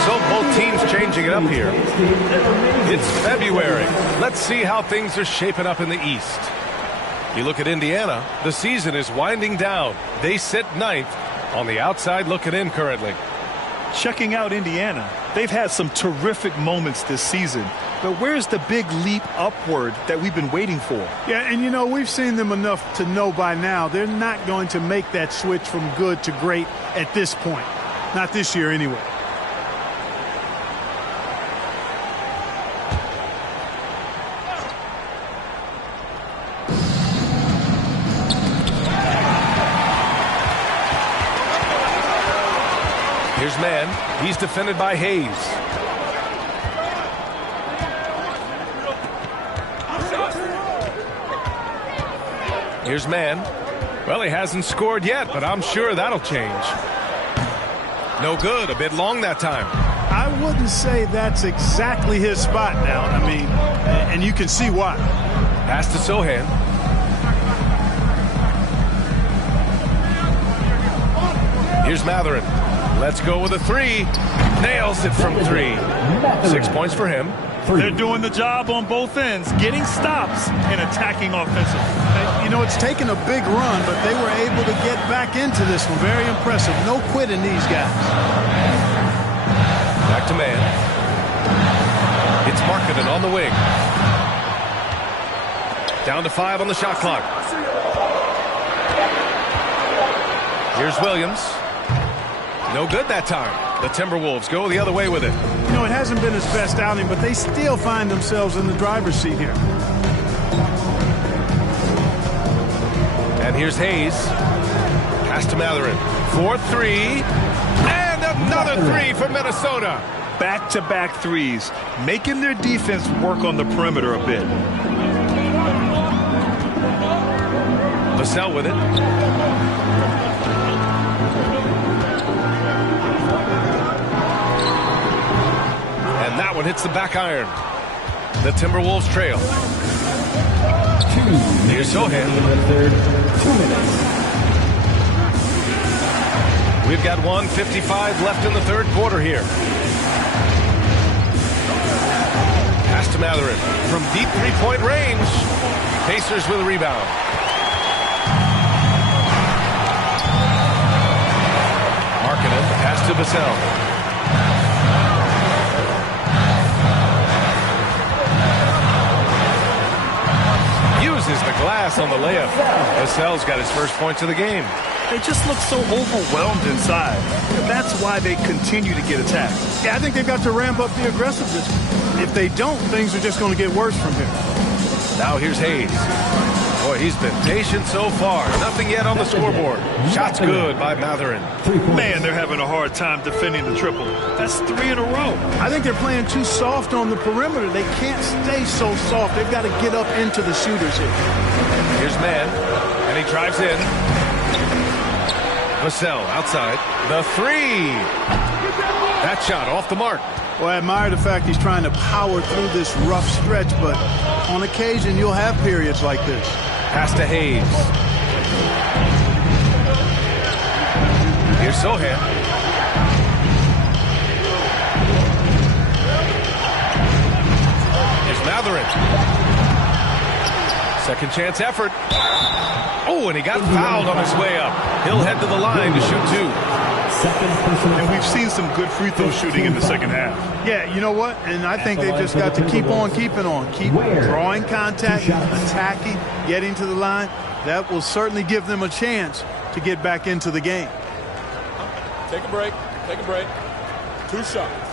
So both teams changing it up here. It's February. Let's see how things are shaping up in the East. You look at Indiana, the season is winding down. They sit 9th on the outside looking in currently. Checking out Indiana, They've had some terrific moments this season, but where's the big leap upward that we've been waiting for? Yeah, and you know, we've seen them enough to know by now they're not going to make that switch from good to great at this point. Not this year anyway. Here's man. He's defended by Hayes. Here's man. Well, he hasn't scored yet, but I'm sure that'll change. No good. A bit long that time. I wouldn't say that's exactly his spot now. I mean, and you can see why. Pass to Sohan. Here's Matherin. Let's go with a three. Nails it from 3. 6 points for him. They're doing the job on both ends, getting stops and attacking offensively. You know, it's taken a big run, but they were able to get back into this one. Very impressive. No quitting these guys. Back to man. It's Markkanen on the wing. Down to 5 on the shot clock. Here's Williams. No good that time. The Timberwolves go the other way with it. You know, it hasn't been his best outing, but they still find themselves in the driver's seat here. And here's Hayes. Pass to Matherin. 4-3. And another 3 for Minnesota. Back-to-back threes, making their defense work on the perimeter a bit. Vassell with it. And that one hits the back iron. The Timberwolves trail. Here's Sohan. 2 minutes. We've got 1:55 left in the third quarter here. Pass to Matherin from deep three-point range. Pacers with a rebound. Markkanen, pass to Vassell. Uses the glass on the layup. Vassell's got his first points of the game. They just look so overwhelmed inside. That's why they continue to get attacked. Yeah, I think they've got to ramp up the aggressiveness. If they don't, things are just going to get worse from here. Now here's Hayes. Boy, he's been patient so far. Nothing yet on the scoreboard. Shot's good by Matherin. Man, they're having a hard time defending the triple. That's 3 in a row. I think they're playing too soft on the perimeter. They can't stay so soft. They've got to get up into the shooters here. Here's man, and he drives in. Vassell outside. The 3. That shot off the mark. Well, I admire the fact he's trying to power through this rough stretch, but on occasion you'll have periods like this. Pass to Hayes. Here's Sohan. Here's Matherin. Second chance effort. Oh, and he got fouled on his way up. He'll head to the line to shoot 2. And we've seen some good free throw shooting in the second half. Yeah, you know what? And I think they've just got to keep on keeping on. Keep drawing contact, attacking, getting to the line. That will certainly give them a chance to get back into the game. Take a break. Take a break. 2 shots.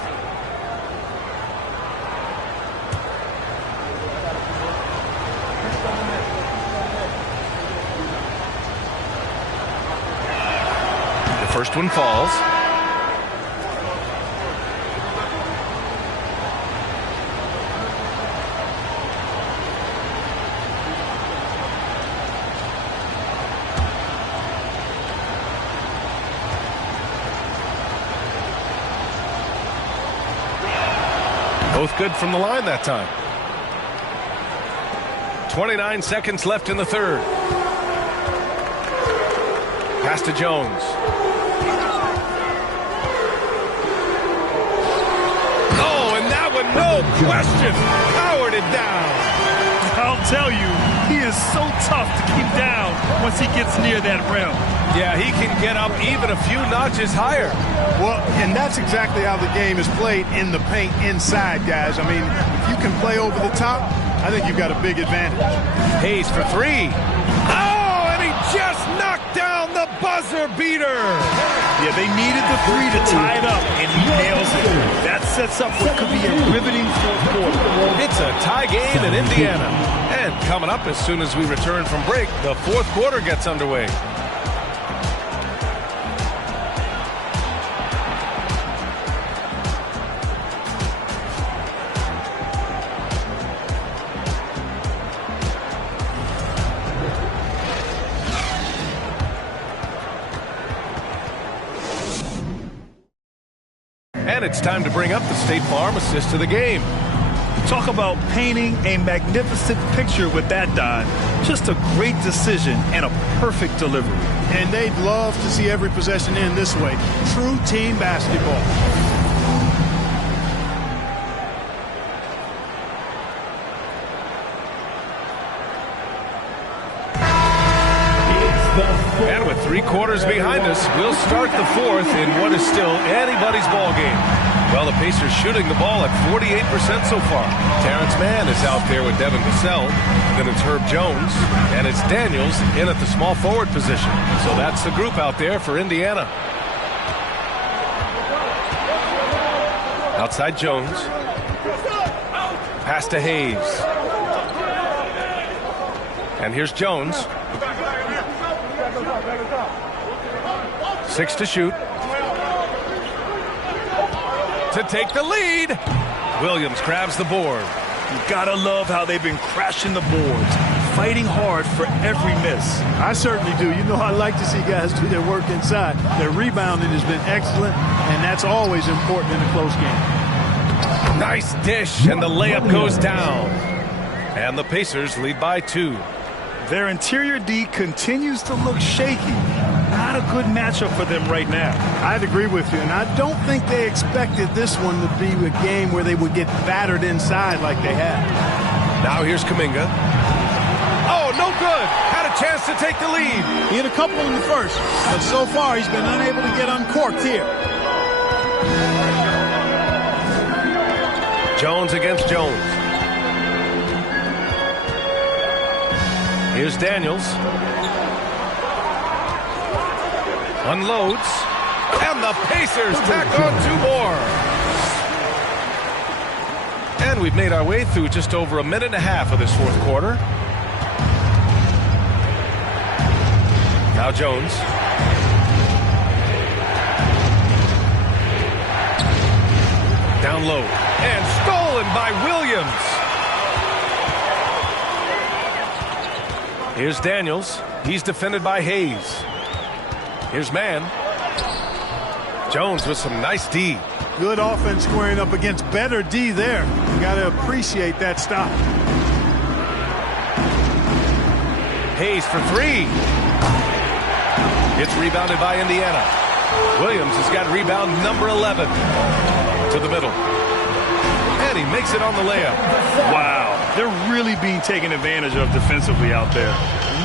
First one falls. Both good from the line that time. 29 seconds left in the third. Pass to Jones. No question. Powered it down. I'll tell you, He is so tough to keep down once he gets near that rim. Yeah, he can get up even a few notches higher. Well, and that's exactly how the game is played in the paint inside, guys. I mean, if you can play over the top, I think you've got a big advantage. Hayes for three. Oh, and he just knocked down the buzzer beater. Yeah, they needed the three to tie it up, and he nails it. That sets up what could be a riveting fourth quarter. It's a tie game in Indiana. And coming up as soon as we return from break, the fourth quarter gets underway. And it's time to bring up the State Farm assist to the game. Talk about painting a magnificent picture with that, Don. Just a great decision and a perfect delivery. And they'd love to see every possession end this way. True team basketball. And with 3 quarters behind us, we'll start the fourth in what is still anybody's ball game. Well, the Pacers shooting the ball at 48% so far. Terrence Mann is out there with Devin Vassell. Then it's Herb Jones. And it's Daniels in at the small forward position. So that's the group out there for Indiana. Outside Jones. Pass to Hayes. And here's Jones. 6 to shoot. To take the lead. Williams grabs the board. You gotta love how they've been crashing the boards, fighting hard for every miss. I certainly do. You know, I like to see guys do their work inside. Their rebounding has been excellent, and that's always important in a close game. Nice dish, and the layup goes down. And the Pacers lead by 2. Their interior D continues to look shaky. Not a good matchup for them right now. I'd agree with you, and I don't think they expected this one to be a game where they would get battered inside like they had. Now here's Kuminga. Oh, no good. Had a chance to take the lead. He hit a couple in the first, but so far he's been unable to get uncorked here. Jones against Jones. Here's Daniels. Unloads. And the Pacers tack on 2 more. And we've made our way through just over a minute and a half of this fourth quarter. Now Jones. Down low. And stolen by Williams. Here's Daniels. He's defended by Hayes. Here's Mann. Jones with some nice D. Good offense squaring up against better D there. You got to appreciate that stop. Hayes for 3. It's rebounded by Indiana. Williams has got rebound number 11. To the middle. And he makes it on the layup. Wow. They're really being taken advantage of defensively out there.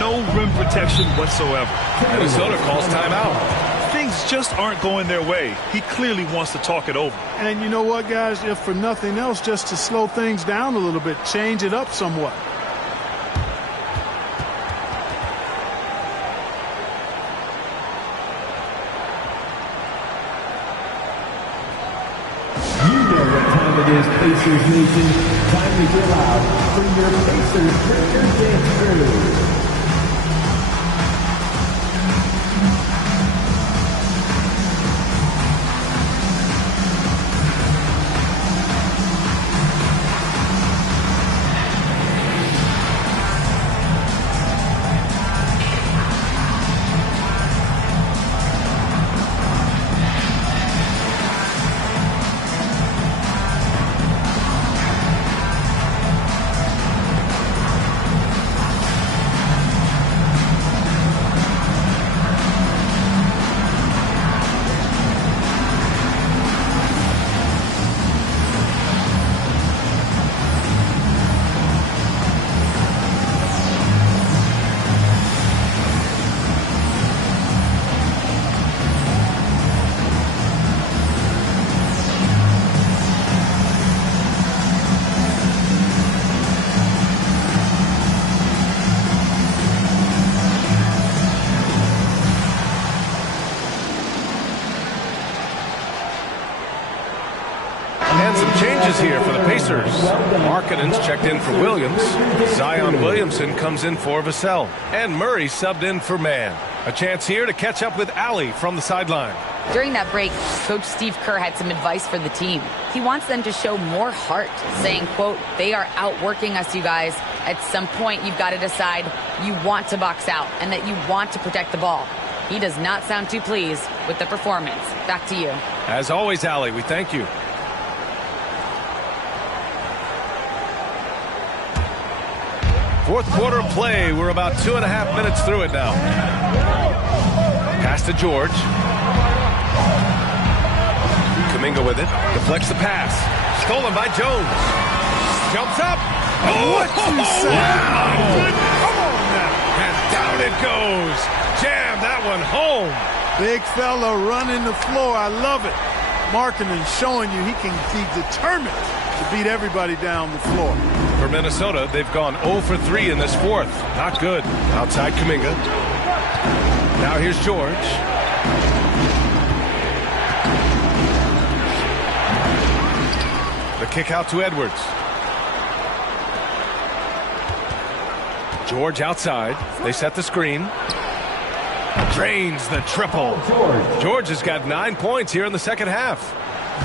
No rim protection whatsoever. Minnesota calls timeout. Things just aren't going their way. He clearly wants to talk it over. And you know what, guys? If for nothing else, just to slow things down a little bit, change it up somewhat. You know what time it is, Pacers Nation. Time to get out for your Pacers Breaker Dance Crew. Some changes here for the Pacers. Markkanen's checked in for Williams. Zion Williamson comes in for Vassell. And Murray subbed in for Mann. A chance here to catch up with Allie from the sideline. During that break, Coach Steve Kerr had some advice for the team. He wants them to show more heart, saying, quote, "They are outworking us, you guys. At some point, you've got to decide you want to box out and that you want to protect the ball." He does not sound too pleased with the performance. Back to you. As always, Allie, we thank you. Fourth quarter of play. We're about 2.5 minutes through it now. Pass to George. Kuminga with it. Deflects the pass. Stolen by Jones. Jumps up. Oh, what you say? Wow. Come on now. And down it goes. Jam that one home. Big fella running the floor. I love it. Markkanen showing you he can be determined to beat everybody down the floor. For Minnesota, they've gone 0 for 3 in this fourth. Not good. Outside Kuminga. Now here's George. The kick out to Edwards. George outside. They set the screen. Drains the triple. George has got 9 points here in the second half.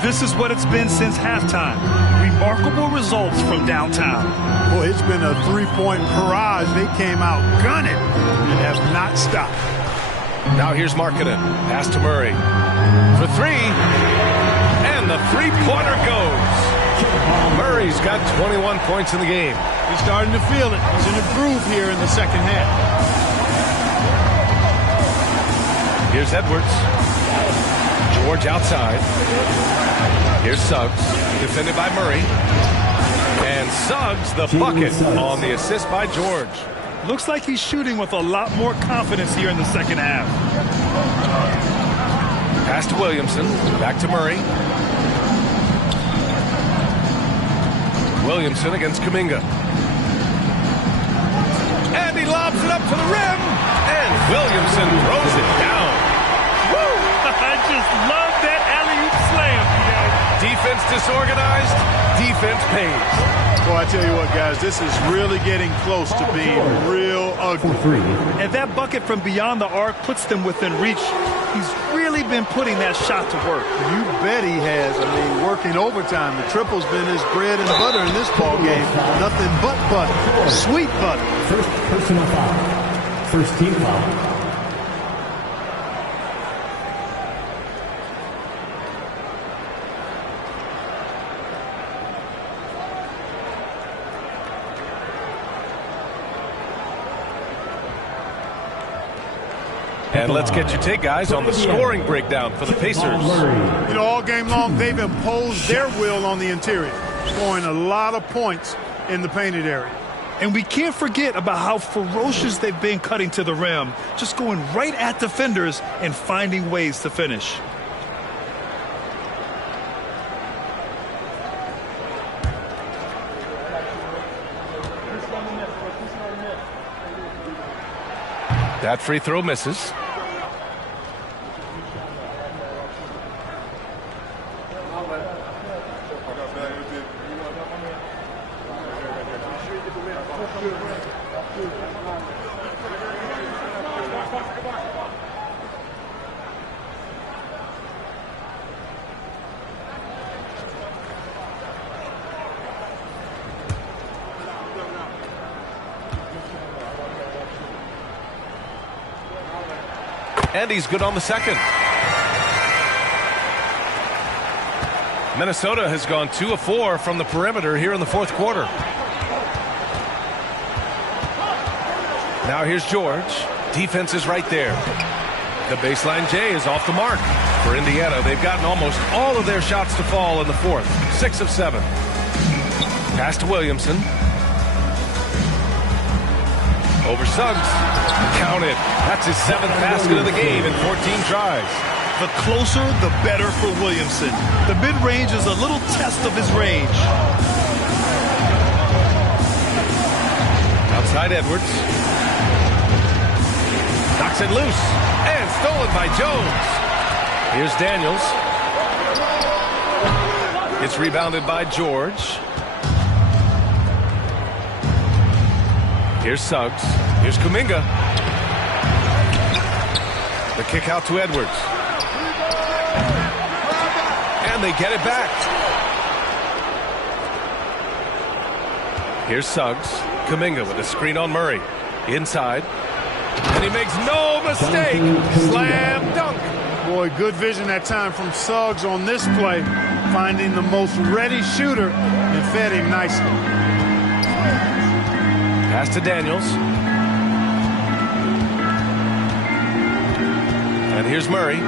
This is what it's been since halftime. Remarkable results from downtown. Boy, it's been a three-point barrage. They came out gunning and have not stopped. Now here's Markkanen. Pass to Murray. For three. And the three-pointer goes. Murray's got 21 points in the game. He's starting to feel it. He's in a groove here in the second half. Here's Edwards. George outside. Here's Suggs, defended by Murray. And Suggs, the bucket on the assist by George. Looks like he's shooting with a lot more confidence here in the second half. Pass to Williamson. Back to Murray. Williamson against Kuminga. And he lobs it up to the rim. And Williamson throws it down. Woo! I just love that alley-oop slam. Defense disorganized, defense pays. Well, I tell you what, guys, this is really getting close to being real ugly. And that bucket from beyond the arc puts them within reach. He's really been putting that shot to work. You bet he has. I mean, working overtime. The triple's been his bread and butter in this ball game. Nothing but butter. Sweet butter. First personal foul. First team foul. And let's get your take, guys, on the scoring breakdown for the Pacers. You know, all game long, they've imposed their will on the interior, scoring a lot of points in the painted area. And we can't forget about how ferocious they've been cutting to the rim, just going right at defenders and finding ways to finish. That free throw misses. And he's good on the second. Minnesota has gone 2 of 4 from the perimeter here in the fourth quarter. Now here's George. Defense is right there. The baseline J is off the mark. For Indiana, they've gotten almost all of their shots to fall in the fourth. 6 of 7. Pass to Williamson. Over Suggs. Counted. That's his 7th basket of the game in 14 tries. The closer, the better for Williamson. The mid-range is a little test of his range. Outside Edwards. Knocks it loose. And stolen by Jones. Here's Daniels. It's rebounded by George. Here's Suggs. Here's Kuminga. The kick out to Edwards. And they get it back. Here's Suggs. Kuminga with a screen on Murray. Inside. And he makes no mistake. Slam dunk. Boy, good vision that time from Suggs on this play. Finding the most ready shooter and fed him nicely. Pass to Daniels. And here's Murray.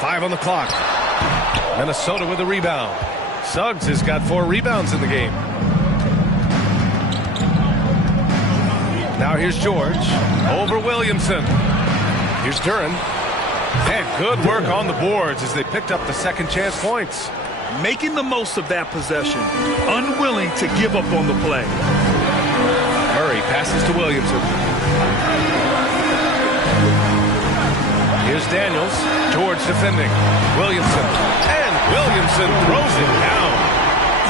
5 on the clock. Minnesota with a rebound. Suggs has got 4 rebounds in the game. Now here's George. Over Williamson. Here's Duren. And good work on the boards as they picked up the second chance points. Making the most of that possession. Unwilling to give up on the play. Murray passes to Williamson. Here's Daniels. George defending. Williamson. And Williamson throws it down.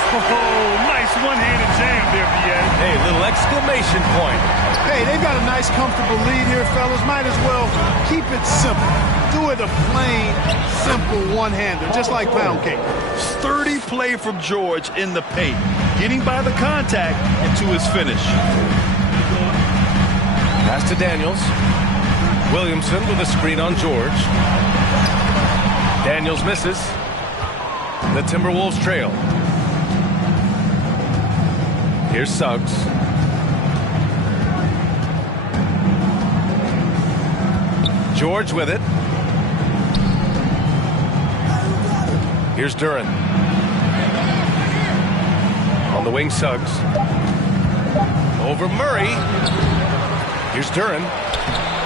Oh, nice one-handed jam there, B.A. Hey, little exclamation point. Hey, they've got a nice, comfortable lead here, fellas. Might as well keep it simple. Do it a plain, simple one-hander, just like pound cake. Sturdy play from George in the paint. Getting by the contact and to his finish. Pass to Daniels. Williamson with a screen on George. Daniels misses. The Timberwolves trail. Here's Suggs. George with it. Here's Duren. On the wing, Suggs. Over Murray. Here's Duren.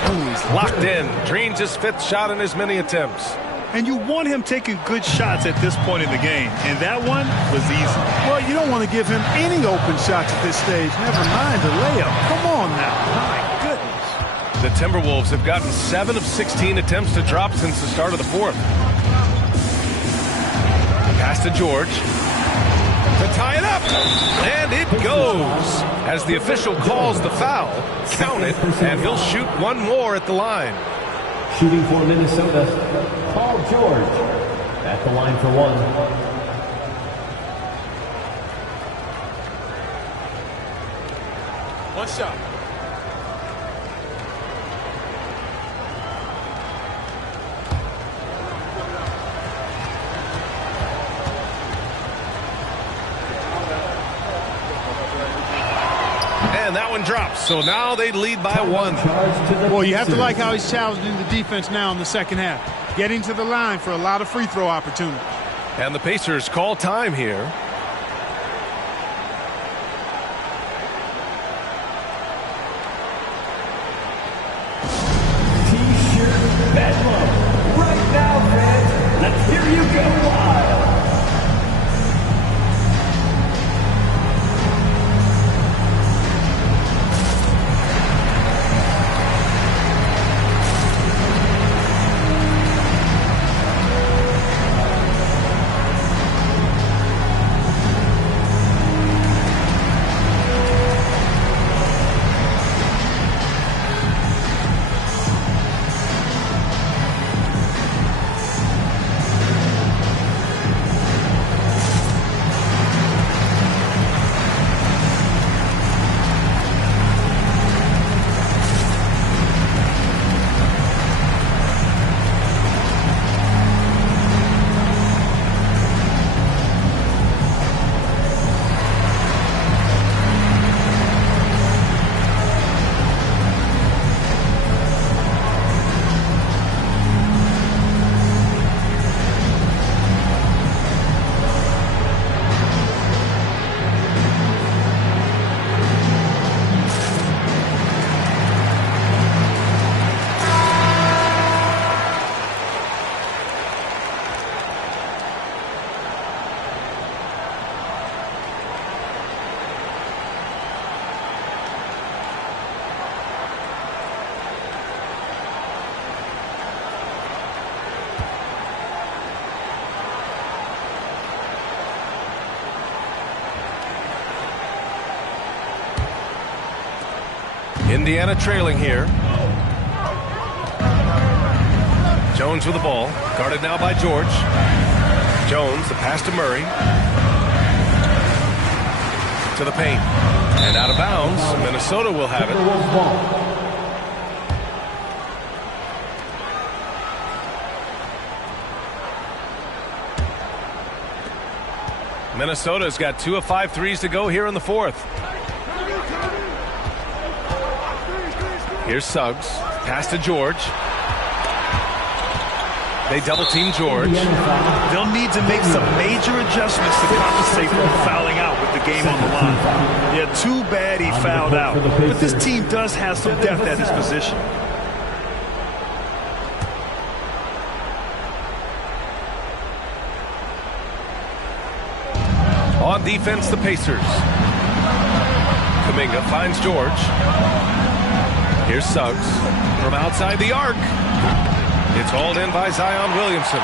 Ooh, he's locked in. Drains his 5th shot in as many attempts. And you want him taking good shots at this point in the game. And that one was easy. Well, you don't want to give him any open shots at this stage. Never mind a layup. Come on now. My goodness. The Timberwolves have gotten 7 of 16 attempts to drop since the start of the 4th. Pass to George. To tie it up. And it goes. As the official calls the foul, count it, and he'll shoot one more at the line. Shooting for Minnesota, Paul George at the line for 1. One shot. And that one drops. So now they lead by 1. Well, you have to like how he's challenging the defense now in the second half. Getting to the line for a lot of free throw opportunities. And the Pacers call time here. T-shirt bedlam. Right now, fans. Let's hear you go wild. Indiana trailing here. Jones with the ball. Guarded now by George. Jones, the pass to Murray. To the paint. And out of bounds. Minnesota will have it. Minnesota's got 2 of 5 threes to go here in the fourth. Here's Suggs. Pass to George. They double-team George. They'll need to make some major adjustments to compensate for fouling out with the game on the line. Yeah, too bad he fouled out. But this team does have some depth at his position. On defense, the Pacers. Kuminga finds George. Here's Suggs from outside the arc. It's hauled in by Zion Williamson.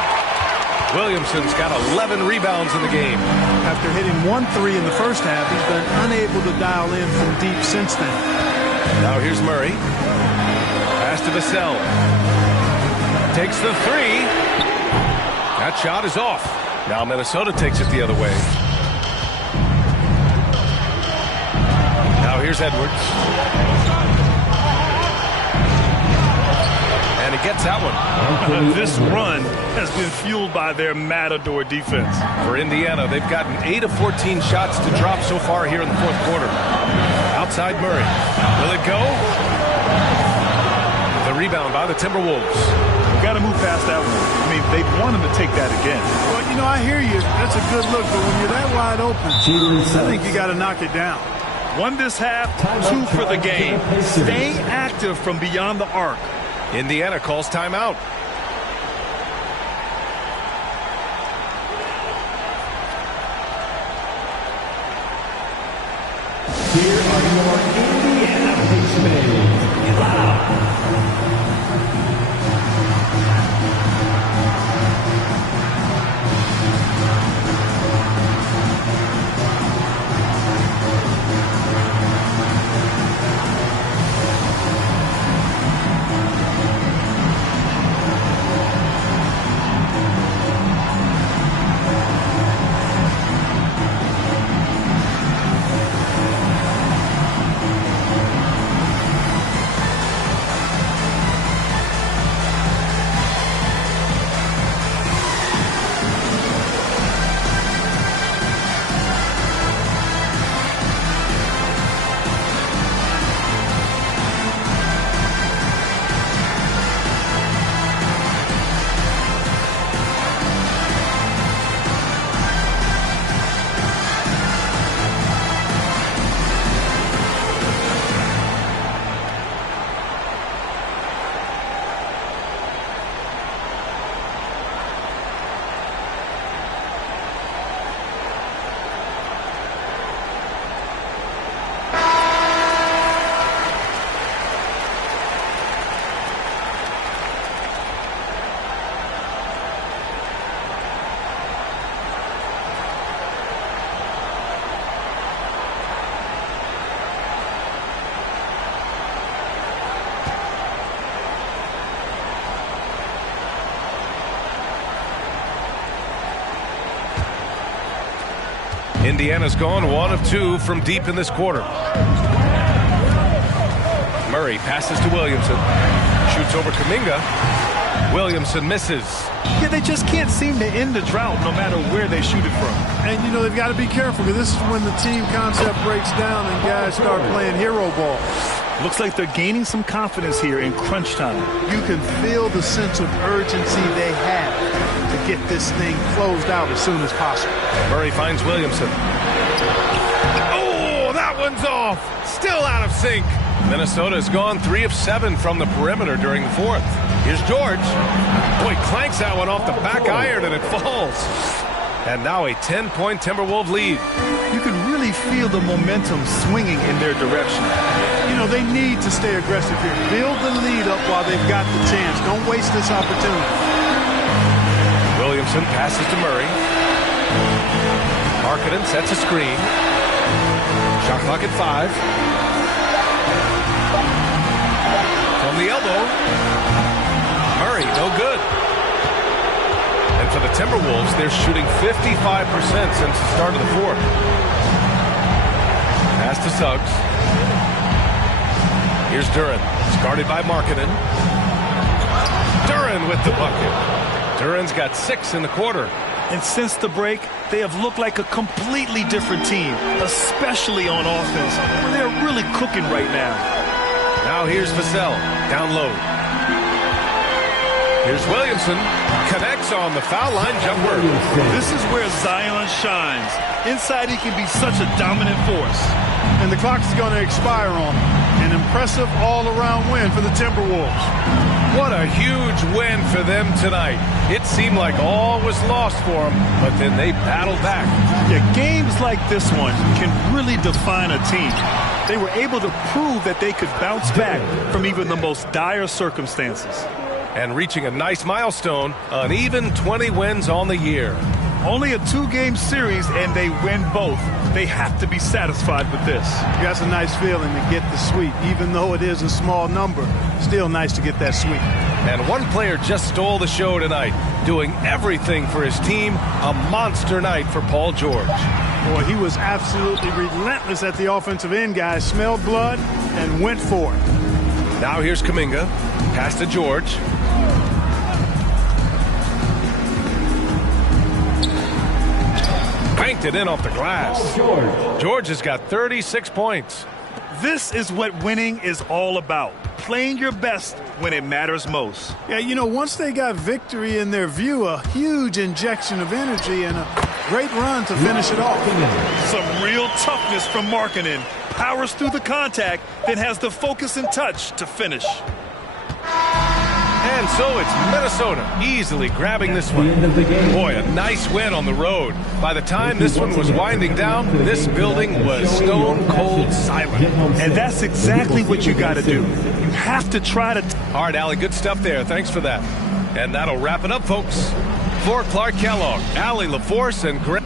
Williamson's got 11 rebounds in the game. After hitting 1 3 in the first half, he's been unable to dial in from deep since then. Now here's Murray. Pass to Vassell. Takes the 3. That shot is off. Now Minnesota takes it the other way. Now here's Edwards. And he gets that one. This run has been fueled by their Matador defense. For Indiana, they've gotten 8 of 14 shots to drop so far here in the fourth quarter. Outside Murray. Will it go? The rebound by the Timberwolves. We've got to move past that one. I mean, they want him to take that again. Well, you know, I hear you. That's a good look, but when you're that wide open, I think you got to knock it down. 1 this half, 2 for the game. Stay active from beyond the arc. Indiana calls timeout. Here are your Indiana Pacers. Indiana's gone 1 of 2 from deep in this quarter. Murray passes to Williamson. Shoots over Kuminga. Williamson misses. Yeah, they just can't seem to end the drought no matter where they shoot it from. And, you know, they've got to be careful because this is when the team concept breaks down and guys start playing hero ball. Looks like they're gaining some confidence here in crunch time. You can feel the sense of urgency they have to get this thing closed out as soon as possible. Murray finds Williamson. Oh, that one's off. Still out of sync. Minnesota's gone 3 of 7 from the perimeter during the fourth. Here's George. Boy, clanks that one off the back iron and it falls. And now a 10-point Timberwolves lead. You can really feel the momentum swinging in their direction. You know, they need to stay aggressive here. Build the lead up while they've got the chance. Don't waste this opportunity. Williamson passes to Murray. Markkanen sets a screen. Shot clock at 5. from the elbow. Murray, no good. And for the Timberwolves, they're shooting 55% since the start of the fourth. Pass to Suggs. Here's Duren. It's guarded by Markkanen. Duren with the bucket. Duren's got 6 in the quarter. And since the break, they have looked like a completely different team, especially on offense, where they're really cooking right now. Now here's Vassell, down low. Here's Williamson, connects on the foul line jumper. This is where Zion shines. Inside, he can be such a dominant force. And the clock is going to expire on him. An impressive all-around win for the Timberwolves. What a huge win for them tonight. It seemed like all was lost for them, but then they battled back. Yeah, games like this one can really define a team. They were able to prove that they could bounce back from even the most dire circumstances. And reaching a nice milestone, an even 20 wins on the year. Only a 2-game series, and they win both. They have to be satisfied with this. That's a nice feeling to get the sweep. Even though it is a small number, still nice to get that sweep. And one player just stole the show tonight, doing everything for his team. A monster night for Paul George. Boy, he was absolutely relentless at the offensive end, guys. Smelled blood and went for it. Now here's Kuminga. Pass to George. Banked it in off the glass. George has got 36 points. This is what winning is all about. Playing your best when it matters most. Yeah, you know, once they got victory in their view, a huge injection of energy and a great run to finish it off. Some real toughness from Markkanen. Powers through the contact, then has the focus and touch to finish. And so it's Minnesota easily grabbing this one. Boy, a nice win on the road. By the time this one was winding down, this building was stone cold silent. And that's exactly what you got to do. You have to try to... All right, Allie, good stuff there. Thanks for that. And that'll wrap it up, folks. For Clark Kellogg, Allie LaForce, and Greg...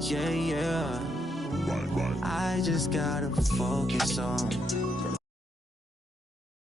Yeah, I just gotta focus on